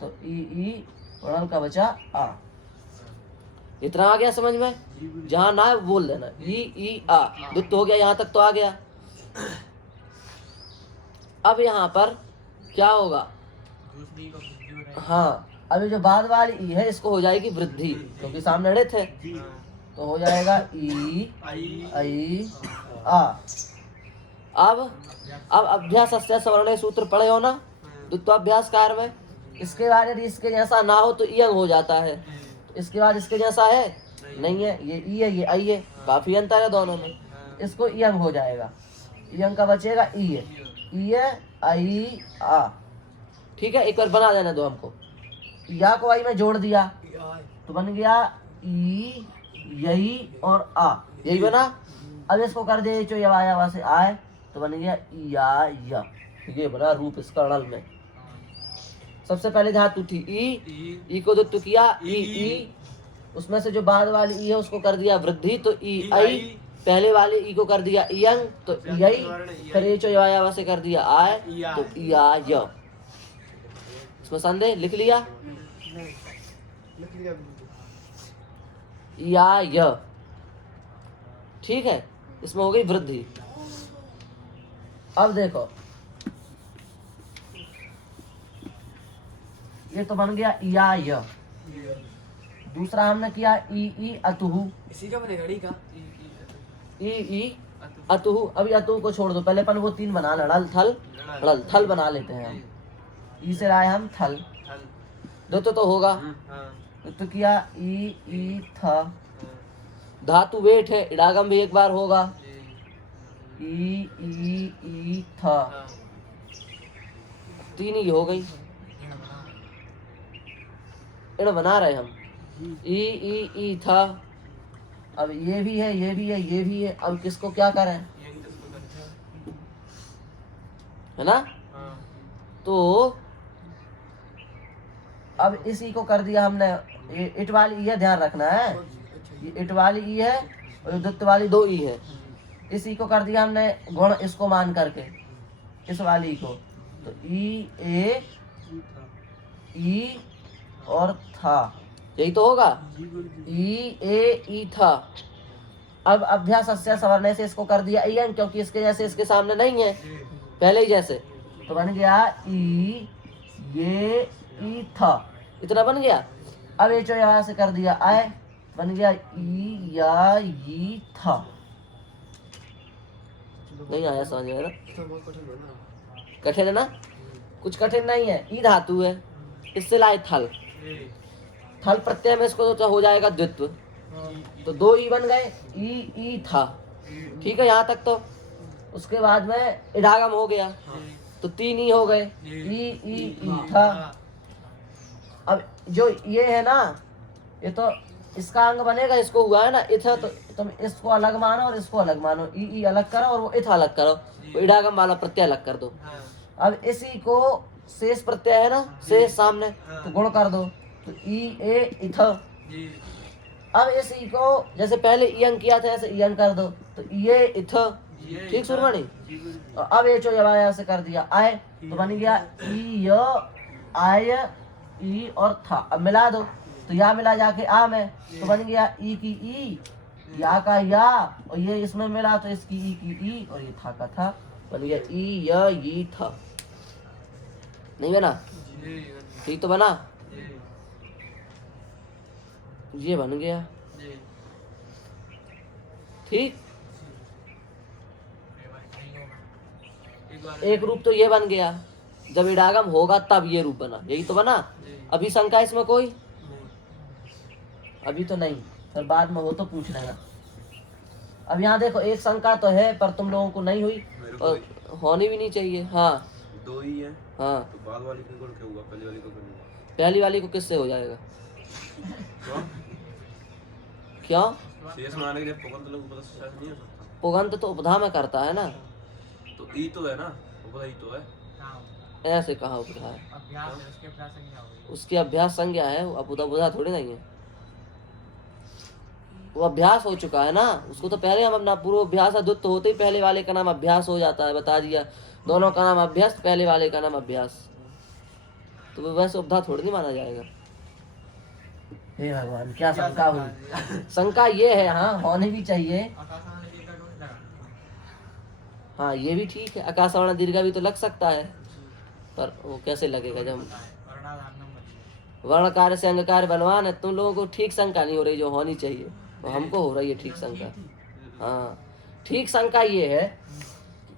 तो ई ई और णल का बचा आ। इतना आ गया समझ में, जहाँ ना है बोल देना। ई आ द्वित्व हो गया, यहाँ तक तो आ गया। अब यहाँ पर क्या होगा, हाँ अभी जो बाद वाली ई है इसको हो जाएगी वृद्धि, क्योंकि सामने ऋत है, तो हो जाएगा ई आई आ। अब अभ्यास सवर्ण सूत्र पढ़े हो ना द्वित्वाभ्यास कार में। इसके बाद यदि इसके जैसा ना हो तो इयंग हो जाता है, तो इसके बाद इसके जैसा है नहीं है, ये ई है ये आई है, काफी अंतर है दोनों में। इसको इयंग हो जाएगा, इयंग का बचेगा ई है आई आ, ठीक है। एक बार बना देना दो हमको, या को आई में जोड़ दिया तो बन गया ई यही और आ, यही बना। अब इसको कर दे चो यवा से आए तो बन गया या, ये बना रूप इसका अड़ल में। सबसे पहले धातु थी ई को दुत्व किया ई, उसमें से जो बाद वाली ई है उसको कर दिया वृद्धि तो ई आई, पहले वाले ई को कर दिया इयंग तो यही, फिर ये चौया से कर दिया आय तो इया य। इसमें संदेह लिख लिया या य, ठीक है। इसमें हो गई वृद्धि। अब देखो ये तो बन गया या य। दूसरा हमने किया ई अतुहु, इसी का बनेगा डी का ई अतुहु। अभी अतुहु को छोड़ दो, पहले अपन वो तीन बना लड़ल थल बना लेते हैं हम। ई से लाए हम थल, दो तो होगा तो किया ई था। धातु वेट है, इडागम भी एक बार होगा ई था, तीन ही हो गई। इड़ बना रहे हम ई था। अब ये भी है ये भी है ये भी है, अब किसको क्या करें है ना। तो अब इसी को कर दिया हमने, ये इट वाली ई है, ध्यान रखना है ये इट वाली ई है और दुत्त वाली दो ई है। इसी को कर दिया हमने गुण इसको मान करके, इस वाली को तो ई और था, यही तो होगा ई था। अब अभ्यास अस्या सवरने से इसको कर दिया ई, क्योंकि इसके जैसे इसके सामने नहीं है पहले ही जैसे, तो बन गया ई ये ई था, इतना बन गया। अब ये चौया से कर दिया आय, बन गया ई या ई था। नहीं आया समझ में ना, कठिन है ना, कुछ कठिन नहीं है। ई धातु है, इससे लाए थल, थल प्रत्यय में इसको तो हो जाएगा द्वित्व, तो दो ई बन गए ई था, ठीक है यहाँ तक। तो उसके बाद में इडागम हो गया तो तीन ई हो गए ई था। अब जो ये है ना, ये तो इसका अंग बनेगा, इसको हुआ है ना इथ, तो तुम इसको अलग मानो और इसको अलग मानो, ई अलग करो और वो इथ अलग करो, वो इडागम वाला प्रत्यय अलग कर दो। अब इसी को शेष प्रत्यय है ना, शेष सामने, तो गुण कर दो तो ई ए इथ। अब इसी को जैसे पहले इयंग किया था ऐसे इयंग कर दो तो ये इथ, ठीक सुरमणि। और अब ये चौया से कर दिया आय, तो बन गया ई य आय ई और था। अब मिला दो तो या मिला जाके आ में, तो बन गया ई की ई, या का या, और ये इसमें मिला तो इसकी ई की ई और ये था का था, बन गया ई य ई था। नहीं बना, ठीक तो बना, ये बन गया ठीक। एक रूप तो ये बन गया, जब इडागम होगा तब ये रूप बना, यही तो बना। अभी शंका इसमें कोई, अभी तो नहीं, फिर बाद में हो तो पूछ लेना। अब यहाँ देखो एक शंका तो है पर तुम लोगों को नहीं हुई और होनी भी नहीं चाहिए। हाँ दो ही है, हाँ, तो बाद वाली को क्या हुआ, पहली वाली को क्यों नहीं हुआ? पहली वाली को किससे हो जाएगा, क्यों? शेष बनाने के लिए पुगंत लोग उपदा से शायद नहीं हो सकता। पुगंत तो उपधा में करता है ना, तो ई तो है ना, उपदा ई तो है। ऐसे कहा उपधा है, उसकी अभ्यास संज्ञा है, अपुधा बुधा थोड़ी नहीं है, वो अभ्यास हो चुका है ना उसको। तो पहले हम अपना पूर्व अभ्यास अद्युत होते ही पहले वाले का नाम अभ्यास हो जाता है, बता दिया दोनों का नाम अभ्यास, पहले वाले का नाम अभ्यास, तो वो वैसे उपधा थोड़ी नहीं माना जाएगा। हे भगवान क्या शंका हुई, शंका ये है, हाँ होनी भी चाहिए। हाँ ये भी ठीक है, आकाशवाणी दीर्घा भी तो लग सकता है, पर वो कैसे लगेगा जब वर्ण कार्य से अंग कार्य बलवान है। तुम लोगों को ठीक शंका नहीं हो रही जो होनी चाहिए, तो हमको हो रही है ठीक शंका। हाँ ठीक शंका ये है,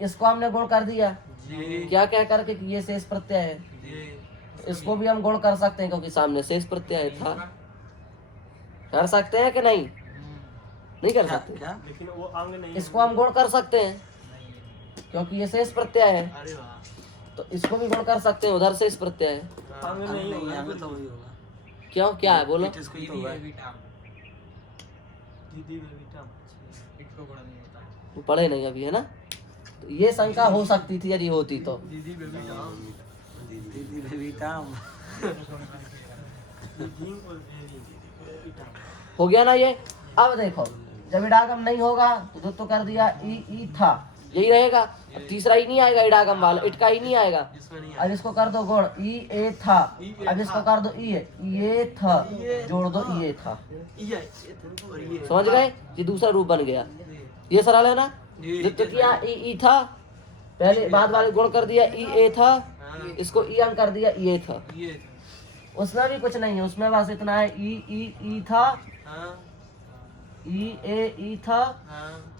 इसको हमने गुण कर दिया क्या कह करके कि ये शेष प्रत्यय है, इसको भी हम गुण कर सकते हैं क्योंकि सामने शेष प्रत्यय था। कर सकते हैं कि नहीं, नहीं कर सकते, लेकिन वो अंग नहीं, इसको हम गुण कर सकते हैं क्योंकि ये शेष प्रत्यय है, अरे वाह, तो इसको भी गुण कर सकते हैं, उधर शेष प्रत्यय है। अंग नहीं होगा, तो वही होगा, क्यों क्या है बोलो, इसको ही तो होगा। दीदी बेटा वो पढ़े नहीं अभी है ना। तो ये शंका हो सकती थी यदि होती तो। दीदी बेबी जाम दीदी बेबी काम दीदी और बेबी जाम हो गया ना ये। अब देखो जब इडागम नहीं होगा तो तो कर दिया ई था, यही रहेगा। अब तीसरा ही नहीं आएगा, इडागम वाला इट का ही नहीं आएगा। इसमें नहीं अब इसको कर दो गुण ई ए था, अब इसको कर दो ई ये था, जोड़ दो ये था। ये और ये समझ गए? ये दूसरा रूप बन गया। ये सरल है ना। जित किया ई था, पहले बाद वाले गुण कर दिया ई ए था, इसको ई अंग कर दिया ये था। ये उसमें भी कुछ नहीं है, उसमें बस इतना है ई था, हाँ ई ए ई था, हाँ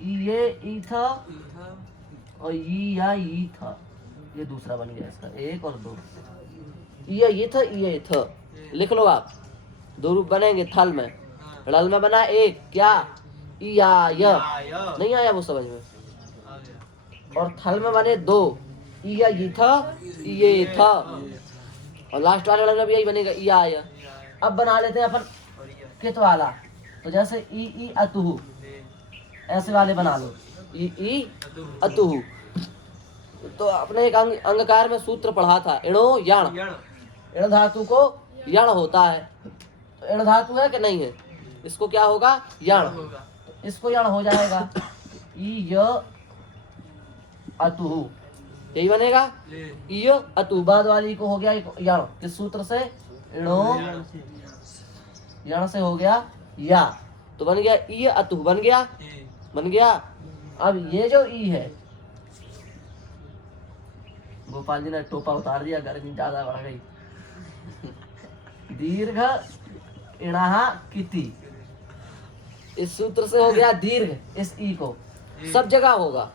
ई ये ई था, था और या ई था। ये दूसरा बन गया इसका, एक और दो। ये था, ये था। लिख लो आप, दो रूप बनेंगे थल में। रल में बना एक, क्या या य, नहीं आया वो समझ में। और थल में बने दो, या ये था, ये था। और लास्ट वाले में भी यही बनेगा या य। अब बना लेते हैं अपन कित वाला। तो जैसे ई अतुहु, ऐसे वाले बना लो, ई अतुहु। तो अपने एक अंगकार में सूत्र पढ़ा था, इणो यण। इण धातु को यण होता है। तो इण धातु है कि नहीं है? इसको क्या होगा? यण। तो इसको यण हो जाएगा, ई य अतुहु, यही बनेगा। ई य अतु, बाद वाली को हो गया यण। किस सूत्र से? इणो यण से हो गया या, तो बन गया ई अतु, बन गया, बन गया। अब ये जो ई है, गोपाल जी ने टोपा उतार दिया, गर्मी ज्यादा बढ़ गई। दीर्घ इणहा किति, इस सूत्र से हो गया दीर्घ। इस ई को सब जगह होगा।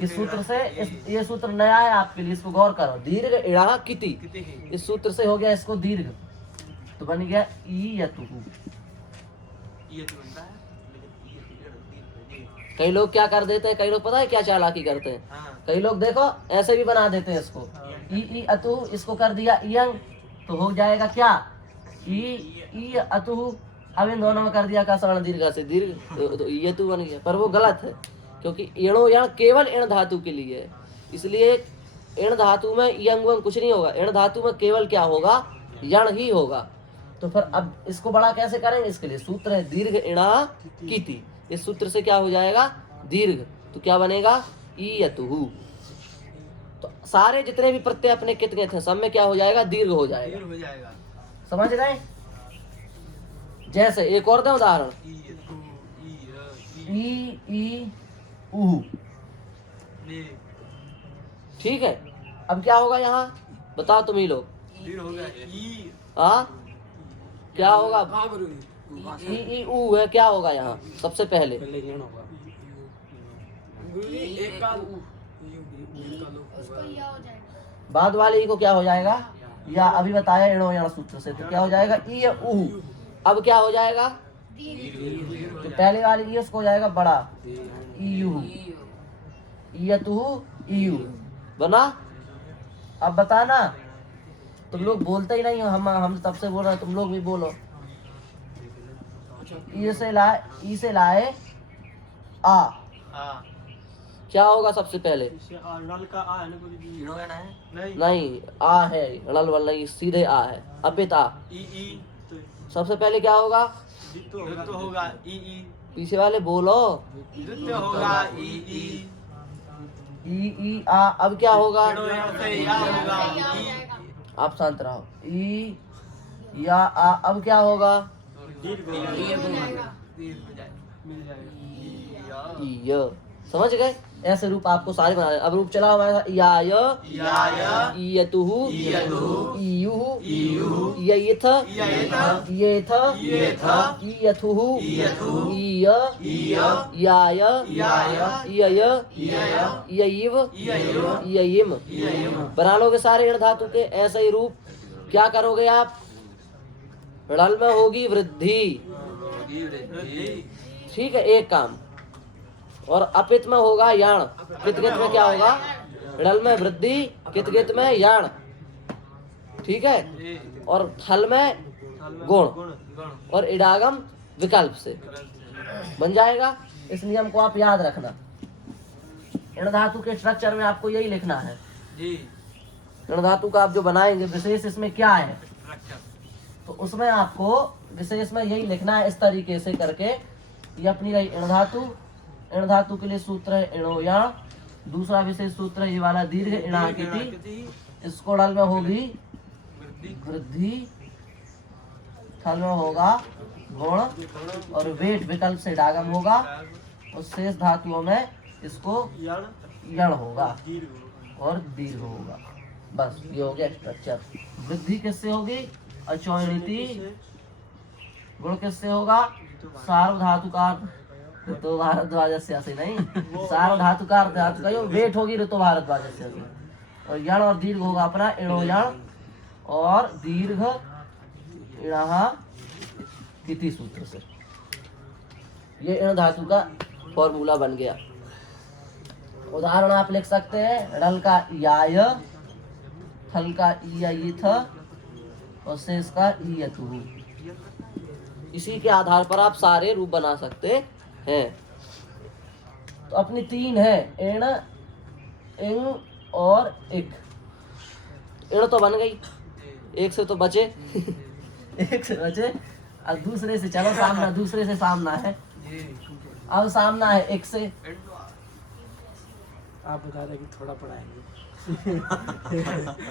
किस सूत्र से? ये सूत्र नया है आपके लिए, इसको गौर करो। दीर्घ इणहा किति, इस सूत्र से हो गया इसको दीर्घ, तो बन गया ई यतुहु। ये तो बनता है, लेकिन कई लोग क्या कर देते हैं, कई लोग पता है क्या चालाकी करते हैं। हाँ कई लोग देखो ऐसे भी बना देते हैं इसको, ई अतु, इसको कर दिया इयंग, तो हो जाएगा क्या ई अतु। अब इन दोनों में कर दिया का सवर्ण दीर्घ से दीर्घ, तो ये तू बन गया। पर वो गलत है, क्योंकि इणो यण केवल इण धातु के लिए है। इसलिए इण धातु में यंग वंग कुछ नहीं होगा। इण धातु में केवल क्या होगा? यण ही होगा। तो फिर अब इसको बड़ा कैसे करेंगे? इसके लिए सूत्र है दीर्घ इणा किति। इस सूत्र से क्या हो जाएगा? दीर्घ। तो क्या बनेगा? ई यतुहु। तो सारे जितने भी प्रत्यय अपने कित गए थे, सब में क्या हो जाएगा? दीर्घ हो जाएगा। हो जाएगा। समझ रहे? जैसे एक और दे उदाहरण, ई ऊ, ठीक है। अब क्या होगा यहाँ बताओ तुम ही लोग। हो गया ई क्या होगा? ई ऊ है, क्या होगा यहाँ सबसे पहले? बाद वाले ई को क्या हो जाएगा? या अभी बताया इणो यण सूत्र से, तो क्या हो जाएगा? ई ऊ। अब क्या हो जाएगा? तो पहले वाली ई उसको हो जाएगा बड़ा, ईयू, ईयतुहु ईयू बना। अब बताना, तुम लोग बोलते ही नहीं हो, हम तब से बोल रहे हैं, तुम लोग भी बोलो। ई से लाए आ, क्या होगा सबसे पहले? नल का आ है ना, कोई नहीं नहीं, आ है, रल वल नहीं, सीधे आ है, अपित आ। ई तो सबसे पहले क्या होगा? तो होगा ई पीछे वाले बोलो। द्वितीय होगा ई आ। अब क्या होगा? से या होगा आप शांत रहो। ई या आ। अब क्या होगा? दीर्घ मिल जाएगा। ई य। समझ गए? ऐसे रूप आपको सारे बना। अब रूप चला हमारे साथ, या य, ई यतुहु, ईयुहु, ईयथ, ईयेथ, ई यथुहु, ईय, याय, ईयय, ईयिव, ईयिम। बना लोगे सारे ऋण धातु के ऐसे ही रूप। क्या करोगे आप? ऋण में होगी वृद्धि, ठीक है, एक काम। और अपित में होगा याण। कित में क्या होगा? ऋण में वृद्धि, कित में याण, ठीक है। और थल में गुण, और इडागम विकल्प से बन जाएगा। इस नियम को आप याद रखना। इण धातु के स्ट्रक्चर में आपको यही लिखना है। जी इण धातु का आप जो बनाएंगे विशेष इसमें क्या है, तो उसमें आपको विशेष में यही लिखना है इस तरीके से करके। ये अपनी रही इण धातु। इण धातु के लिए सूत्र है इणो यण। दूसरा विशेष सूत्र है ये वाला दीर्घ इणाकृति। इसको डल में होगी वृद्धि, थल में होगा गुण, और वेट विकल्प से डागम होगा, और शेष धातुओं में इसको यण होगा और दीर्घ होगा। बस ये हो गया स्ट्रक्चर। वृद्धि किससे होगी, अचौणिति। गुण किससे होगा, सार्वधातुकार ऋतु भारद्वाज से ऐसे नहीं, सार्वधातुकार धातु का वेट होगी ऋतु भारद्वाज से। और यण और दीर्घ होगा अपना इणो यण और दीर्घ इणः किति सूत्र से। ये इण धातु का फॉर्मूला बन गया। उदाहरण आप लिख सकते हैं, रल का याय, थल का इयथ और शेष का इयतु। इसी के आधार पर आप सारे रूप बना सकते हैं। तो अपनी तीन है, इण, इङ और इक। इण तो बन गई, एक से तो बचे एक से बचे। अब दूसरे से चलो सामना, दूसरे से सामना है। अब सामना है एक से। आप बता रहे कि थोड़ा पढ़ाएंगे।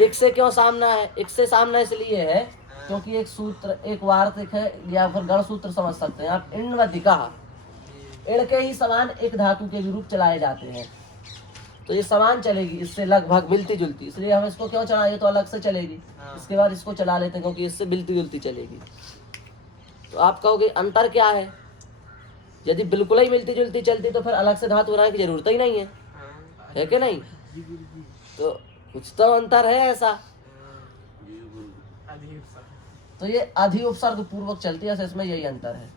एक से क्यों सामना है, एक से सामना इसलिए है क्योंकि एक सूत्र, एक वार्तिक है या फिर गण सूत्र समझ सकते हैं आप। इण व दिकः, इण के ही समान एक धातु के विरूप चलाए जाते हैं, तो ये समान चलेगी, इससे लगभग मिलती जुलती, इसलिए हम इसको क्यों चलाएंगे, तो अलग से चलेगी। इसके बाद इसको चला लेते हैं क्योंकि इससे मिलती जुलती चलेगी। तो आप कहोगे अंतर क्या है, यदि बिल्कुल ही मिलती जुलती चलती तो फिर अलग से धातु बनाने की जरूरत ही नहीं है कि नहीं। तो कुछ तो अंतर है ऐसा। तो ये अधि उपसर्ग पूर्वक चलती है, इसमें यही अंतर है।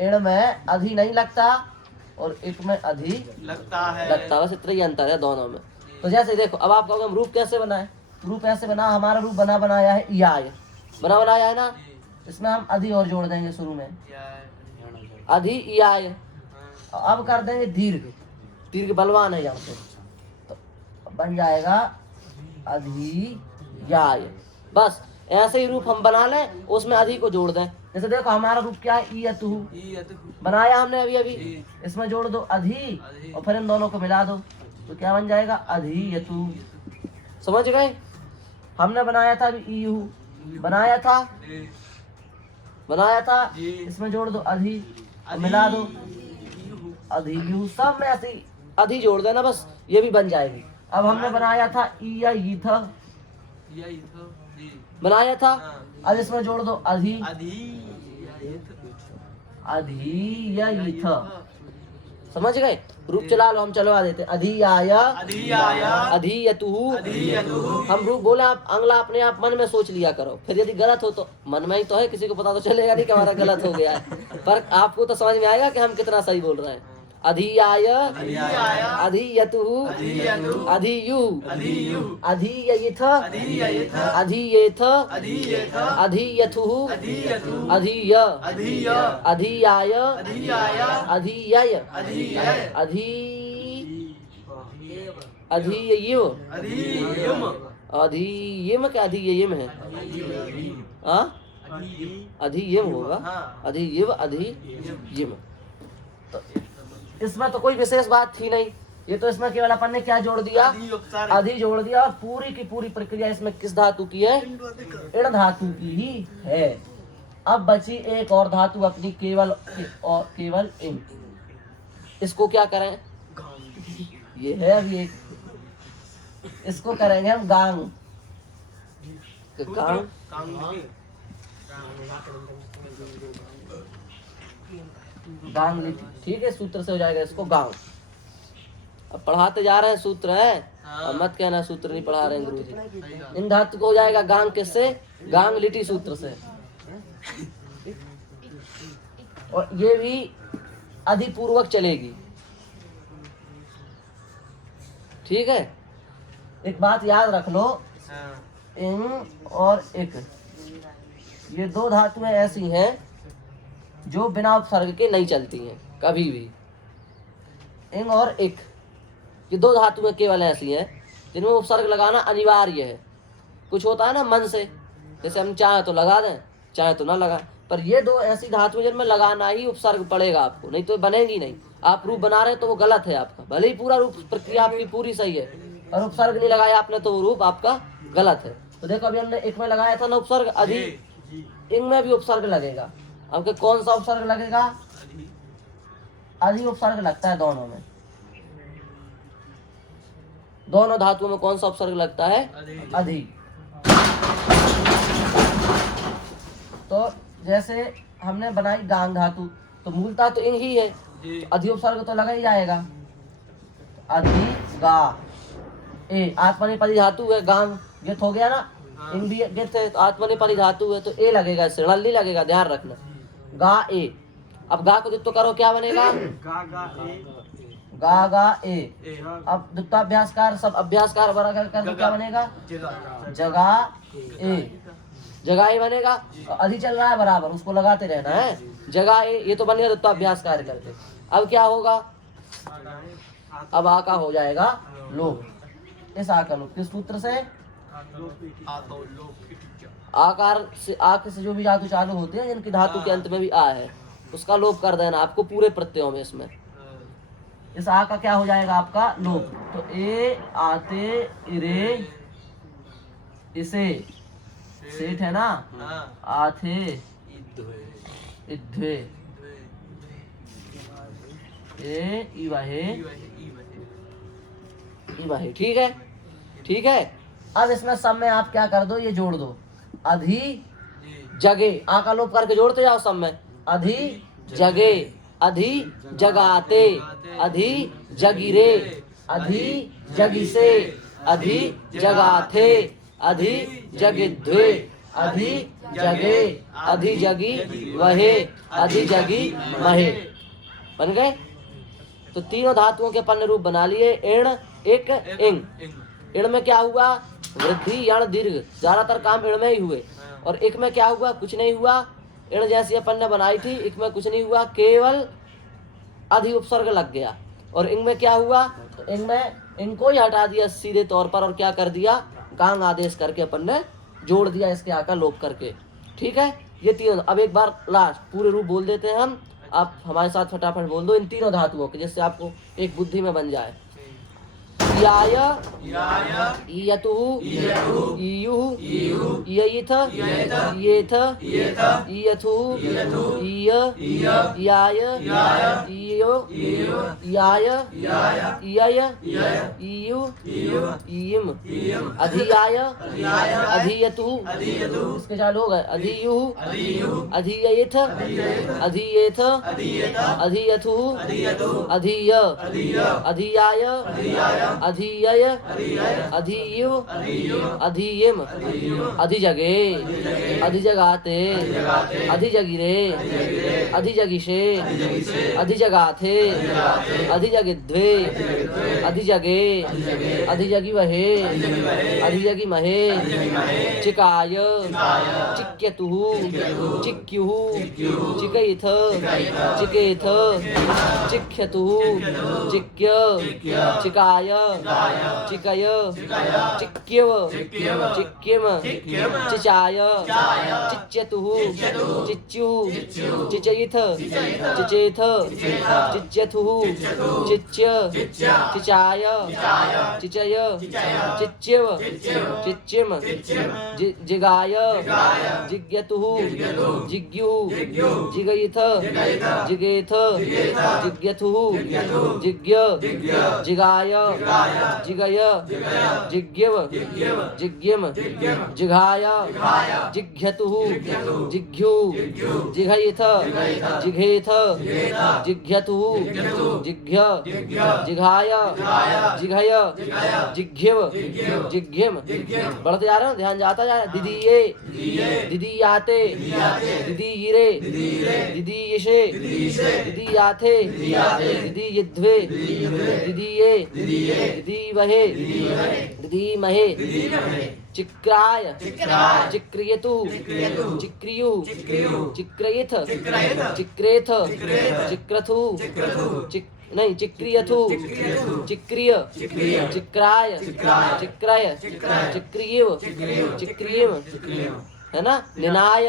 इण में अधि नहीं लगता और एक में अधि लगता है, बस इतना ही अंतर है दोनों में। तो जैसे देखो, अब आप कहोगे हम रूप कैसे बनाए, रूप ऐसे बना, हमारा रूप बनाया है याय, बनाया है ना। इसमें हम अधि और जोड़ देंगे शुरू में, अधि याय। अब कर देंगे दीर्घ, दीर्घ बलवान है यहाँ पे, तो बन जाएगा अधि याय। बस ऐसे ही रूप हम बना लें, उसमें अधि को जोड़ दें। जैसे देखो हमारा रूप क्या है, इयतु बनाया हमने अभी अभी, इसमें जोड़ दो अधि और फिर इन दोनों को मिला दो, तो क्या बन जाएगा, अधियतु। समझ गए। हमने बनाया था अभी इयु, बनाया था, इसमें जोड़ दो अधि, मिला दो अधियु। सब में ऐसे अधि जोड़ देना, बस ये भी बन जाएगी। अब हमने बनाया था इयथ, बनाया था, अब इसमें जोड़ दो अधि, अधियथ। समझ गए। रूप चला लो, हम चलवा देते। अधियाय, अधियतु। हम रूप बोले, आप अगला अपने आप मन में सोच लिया करो, फिर यदि गलत हो तो मन में ही तो है, किसी को पता तो चलेगा नहीं कि हमारा गलत हो गया है, पर आपको तो समझ में आएगा कि हम कितना सही बोल रहे हैं। अधियाय, अधियतु, अधियु, अधियथ, अधियेथ, अधियथु, अधिय, अधियाय, अधियय, अधियिव, अधियिम क्या अधियिम है, अधियिम होगा, अधियिव, अधियिम। तो इसमें तो कोई विशेष बात थी नहीं, ये तो इसमें केवल अपन ने क्या जोड़ दिया, अधि जोड़ दिया। और पूरी की पूरी प्रक्रिया इसमें किस धातु की है, इण धातु की ही है। अब बची एक और धातु अपनी, केवल इण। इसको क्या करें, ये है अभी एक, इसको करेंगे हम गांग। गांग लिपि, ठीक है, सूत्र से हो जाएगा इसको गांग। अब पढ़ाते जा रहे हैं, सूत्र है, अब मत कहना सूत्र नहीं पढ़ा रहे हैं गुरुजी। इन धातु को हो जाएगा गांग, किससे, गांग लिटि सूत्र से। और ये भी अधिपूर्वक चलेगी, ठीक है। एक बात याद रख लो, इं और इक, ये दो धातुएं ऐसी हैं जो बिना उपसर्ग के नहीं चलती हैं कभी भी। इंग और इक, ये दो धातुएं केवल ऐसी हैं जिनमें उपसर्ग लगाना अनिवार्य है। कुछ होता है ना मन से, जैसे हम चाहे तो लगा दें, चाहे तो ना लगाएं, पर ये दो ऐसी धातुएं जिनमें लगाना ही उपसर्ग पड़ेगा आपको, नहीं तो बनेगी नहीं। आप रूप बना रहे हैं तो वो गलत है आपका, भले ही पूरा रूप प्रक्रिया आपकी पूरी सही है, और उपसर्ग नहीं लगाया आपने तो वो रूप आपका गलत है। तो देखो अभी हमने एक में लगाया था ना उपसर्ग अधि, इनमें भी उपसर्ग लगेगा। अब कौन सा उपसर्ग लगेगा? अधि उपसर्ग लगता है दोनों में। दोनों धातुओं में कौन सा उपसर्ग लगता है? अधि। तो जैसे हमने बनाई गांग धातु, तो मूलतः तो इंग ही है, तो अधि उपसर्ग तो लगा ही जाएगा। अधि गा ए, आत्मनेपदी धातु है, गांग गेत हो गया ना, इंग भी गेत है, तो आत्मनेपदी धातु है तो ए लगेगा, इससे नहीं लगेगा, ध्यान रखना। गा ए, अब गा को तो करो, क्या बनेगा? गा गा ए, गा गा ए। ए अब द्वित्वाभ्यासकार सब अभ्यासकार बराबर कर दो, क्या बनेगा? जगा ए, जगह ए बनेगा। अधि चल रहा है बराबर, उसको लगाते रहना है, जगह ए, ये तो बनेगा द्वित्वाभ्यासकार करके। अब क्या होगा? अब आ का हो जाएगा लोप। इस आ का लोप किस सूत्र से? आकार से, आक से जो भी धातु चालू होते हैं जिनकी धातु के अंत में भी आ है, उसका लोप कर देना आपको पूरे प्रत्ययों में। इसमें इस आ का क्या हो जाएगा आपका? लोप। तो ए आते इरे इसे, सेठ है ना, आथे इध्वे ए इवाहे इवाहे। ठीक है, ठीक है। अब इसमें सब में आप क्या कर दो, ये जोड़ दो, अधि जगे, आ का लोप करके जोड़ते जाओ सब में। अधि जगे, अधि जगाते, अधि जगिरे, अधि जगिसे, अधि जगाथे, अधि जगिध्वे, अधि जगे, अधि जगी वहे, अधि जगी महे। बन गए? तो तीनों धातुओं के पन्न रूप बना लिए, इण इक इंग। इण में क्या हुआ? वृद्धि यण दीर्घ, ज्यादातर काम इण में ही हुए। और इक में क्या हुआ? कुछ नहीं हुआ। इण जैसी अपन ने बनाई थी, इक में कुछ नहीं हुआ, केवल अधि उपसर्ग लग गया। और इंग में क्या हुआ? तो इंग में इंग को ही हटा दिया सीधे तौर पर, और क्या कर दिया? गांग आदेश करके अपन ने जोड़ दिया इसके आका लोप करके। ठीक है, ये तीनों। अब एक बार लास्ट पूरे रूप बोल देते हैं हम, आप हमारे साथ फटाफट बोल दो इन तीनों धातुओं के, जिससे आपको एक बुद्धि में बन जाए। याय इयतु इयुः इयिथ इयेथ इयथु इय इयाय इयो इयाय इयय इयु इयिम। अधियाय अधियतु, इसके चालू हो गए, अधियुः अधियेथ अधियेथ अधियथु अधिय अधियाय अधियय अधियु अधियिम। अधिजगे अधिजगाते अधिजगिरे अधिजगिषे अधिजगाथे अधिजगिध्वे अधिजगे अधिजगिवहे अधिजगिमहे। चिकाय चिक्यतुः चिक्युः चिकैथ चिकेथ चिक्यतुः चिक्य चिकाय चिकय चिक्यव चिक्यम चिचाय चिच्यतुः चिच्युः चिचयिथ चिचेथ चिच्यथुः चिच्य चिचाय चिचय चिच्यव चिच्यम जिगाय जिग्यतुः जिग्युः जिगयिथ जिगेथ जिग्यथुः जिग्य जिगाय जिगय जिग्यव जिग्यम जिघाय जिघ्यतुः जिघ्यु जिघयिथ जिघेथ जिघ्यतुः जिघ्य जिघाय जिघय जिघ्यव जिघ्यम। बढ़ते जा रहे हो, ध्यान जाता जा रहा है। दिदीये दिदीयाते दिदीयिरे दिदीयिषे दिदीयाथे दिदीयिध्वे दिदीये दिदीवहे दिदीमहे। चिक्राय चिक्रियतु चिक्रियुः चिक्रयिथ चिक्रेथ चिक्रथु नहीं, चिक्रियथु, चिक्रिय, चिक्राय, चिक्रय, चिक्रियव, चिक्रियम, है ना। निनाय,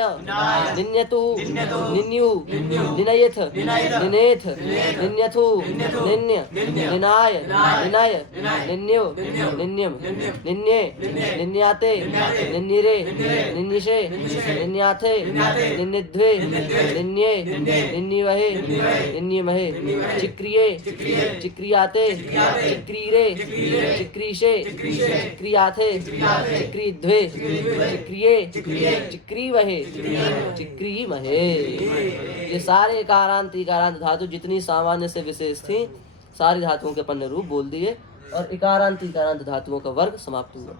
निन्यतु, निन्यु, निनयथ, निनेथ, निन्यथु, निन्य, निनाय, निनय, निन्यो, निन्यम, निन्ये, निन्याते, निन्निरे, निन्निशे, निन्याथे, निन्निध्वे, निन्ये, निन्निवहे, निन्निमहे, चिक्रिये, चिक्रियाते, चिक्रीरे, चिक्रीशे, चिक्रियाथे, चिक्रीध्वे, चिक्रिये, चिक्री वहे, चिक्री महे। ये सारे कारांत इकारांत धातु जितनी सामान्य से विशेष थी सारी धातुओं के अपन ने रूप बोल दिए और इकारांत इकारांत धातुओं का वर्ग समाप्त हुआ।